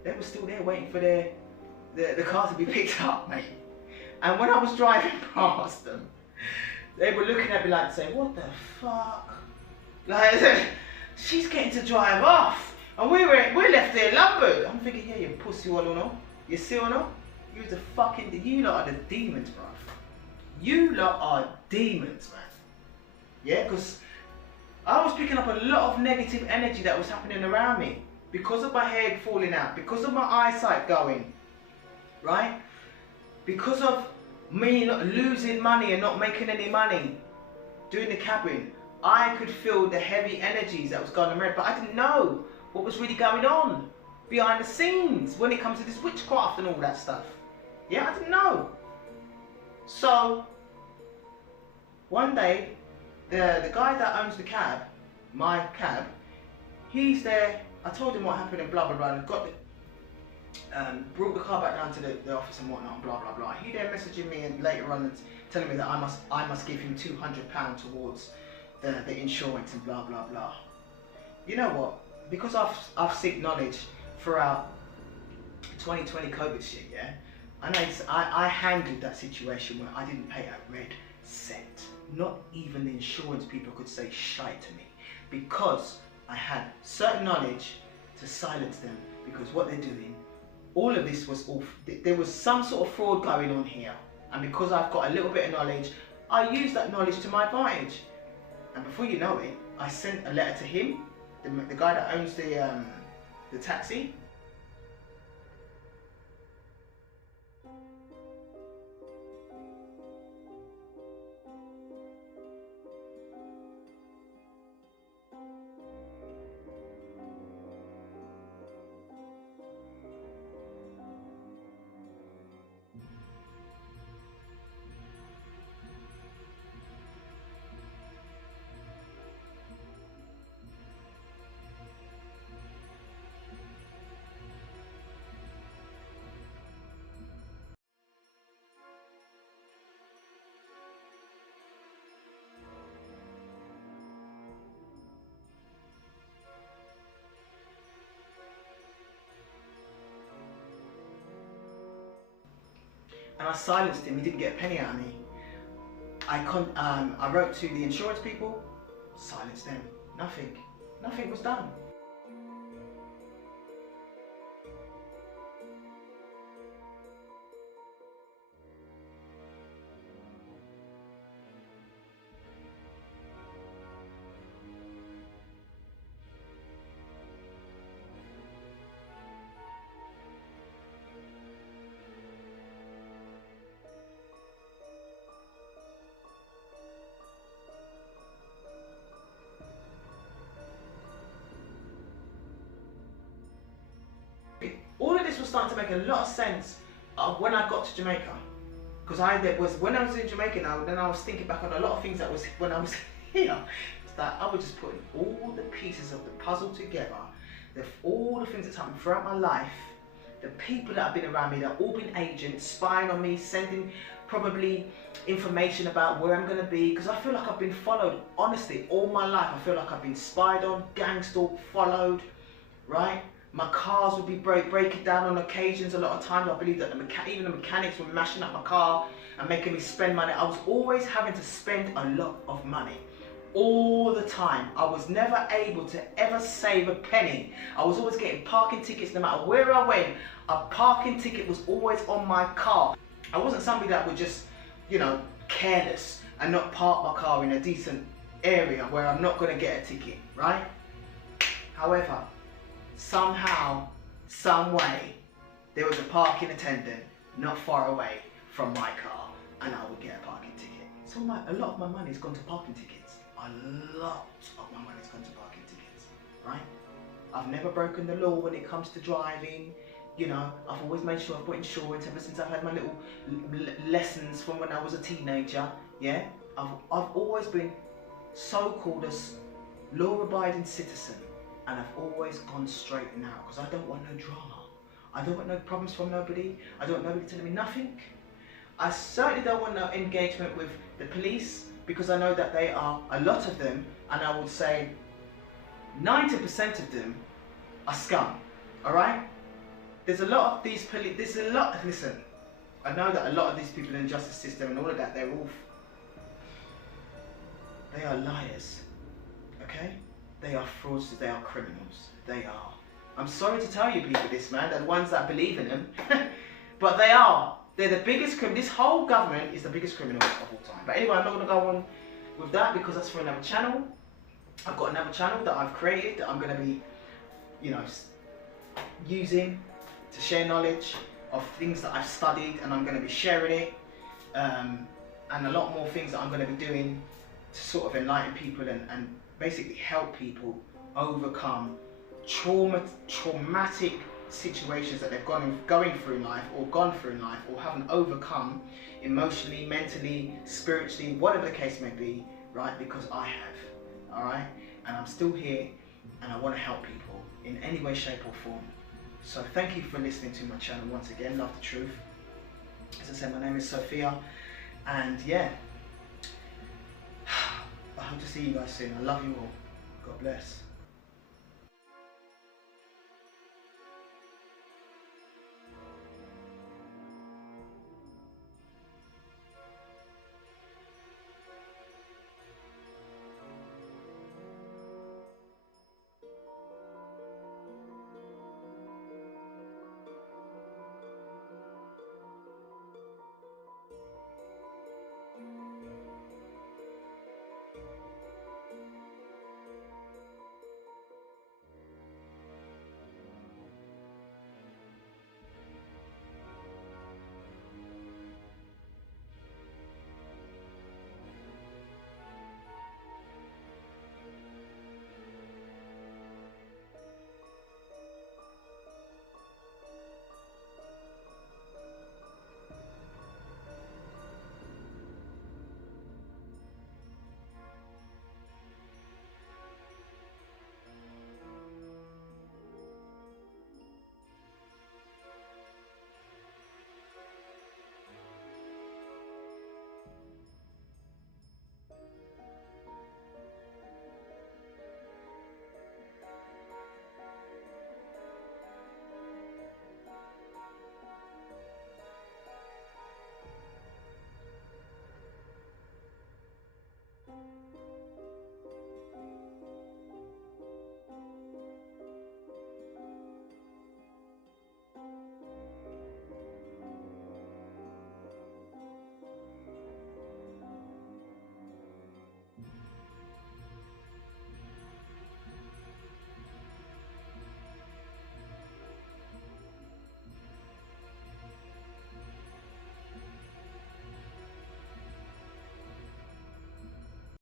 They were still there waiting for the car to be picked up, mate. And when I was driving past them, they were looking at me like saying, what the fuck? Like, she's getting to drive off. And we're left there lumbered. I'm thinking, yeah, you pussy all or no? You see or no? You lot are the demons, bruv. You lot are demons, man. Yeah, because I was picking up a lot of negative energy that was happening around me. Because of my head falling out, because of my eyesight going, right? Because of me not losing money and not making any money doing the cabin, I could feel the heavy energies that was going around, but I didn't know what was really going on behind the scenes when it comes to this witchcraft and all that stuff. Yeah, I didn't know. So, one day, the guy that owns the cab, my cab, he's there. I told him what happened and blah blah blah, and brought the car back down to the office and whatnot and blah blah blah. He then messaging me and later on and telling me that I must give him £200 towards the insurance and blah blah blah. You know what? Because I've seeked knowledge throughout 2020 COVID shit, yeah. I handled that situation where I didn't pay a red cent. Not even the insurance people could say shite to me because I had certain knowledge to silence them, because what they're doing, all of this was off. There was some sort of fraud going on here, and because I've got a little bit of knowledge, I use that knowledge to my advantage. And before you know it, I sent a letter to him, the guy that owns the taxi. And I silenced him. He didn't get a penny out of me. I wrote to the insurance people, silenced them. Nothing was done. All of this was starting to make a lot of sense when I got to Jamaica. Because when I was in Jamaica now, then I was thinking back on a lot of things that was when I was here. It's that I was just putting all the pieces of the puzzle together, all the things that's happened throughout my life, the people that have been around me, that all been agents, spying on me, sending probably information about where I'm going to be, because I feel like I've been followed, honestly, all my life. I feel like I've been spied on, gang-stalked, followed, right? My cars would be breaking down on occasions. A lot of times I believe that even the mechanics were mashing up my car and making me spend money. I was always having to spend a lot of money. All the time. I was never able to ever save a penny. I was always getting parking tickets no matter where I went. A parking ticket was always on my car. I wasn't somebody that would just, you know, careless and not park my car in a decent area where I'm not going to get a ticket, right? However, somehow, some way, there was a parking attendant not far away from my car, and I would get a parking ticket. So a lot of my money's gone to parking tickets. A lot of my money's gone to parking tickets, right? I've never broken the law when it comes to driving. You know, I've always made sure I've got insurance ever since I've had my little lessons from when I was a teenager. Yeah, I've always been so-called as law-abiding citizen, and I've always gone straight now because I don't want no drama. I don't want no problems from nobody. I don't want nobody telling me nothing. I certainly don't want no engagement with the police because I know that they are, a lot of them, and I would say 90% of them are scum, all right? There's a lot of these listen, I know that a lot of these people in the justice system and all of that, they are liars, okay? They are fraudsters, they are criminals, they are. I'm sorry to tell you people this, man, they're the ones that believe in them, but they are. They're the biggest criminal. This whole government is the biggest criminal of all time. But anyway, I'm not going to go on with that because that's for another channel. I've got another channel that I've created that I'm going to be, you know, using to share knowledge of things that I've studied, and I'm going to be sharing it, and a lot more things that I'm going to be doing to sort of enlighten people and basically help people overcome traumatic situations that they've going through in life or gone through in life or haven't overcome emotionally, mentally, spiritually, whatever the case may be, right? Because I have, all right? And I'm still here and I want to help people in any way, shape or form. So thank you for listening to my channel once again, Love the Truth. As I said, my name is Sophia, and yeah, I hope to see you guys soon. I love you all. God bless.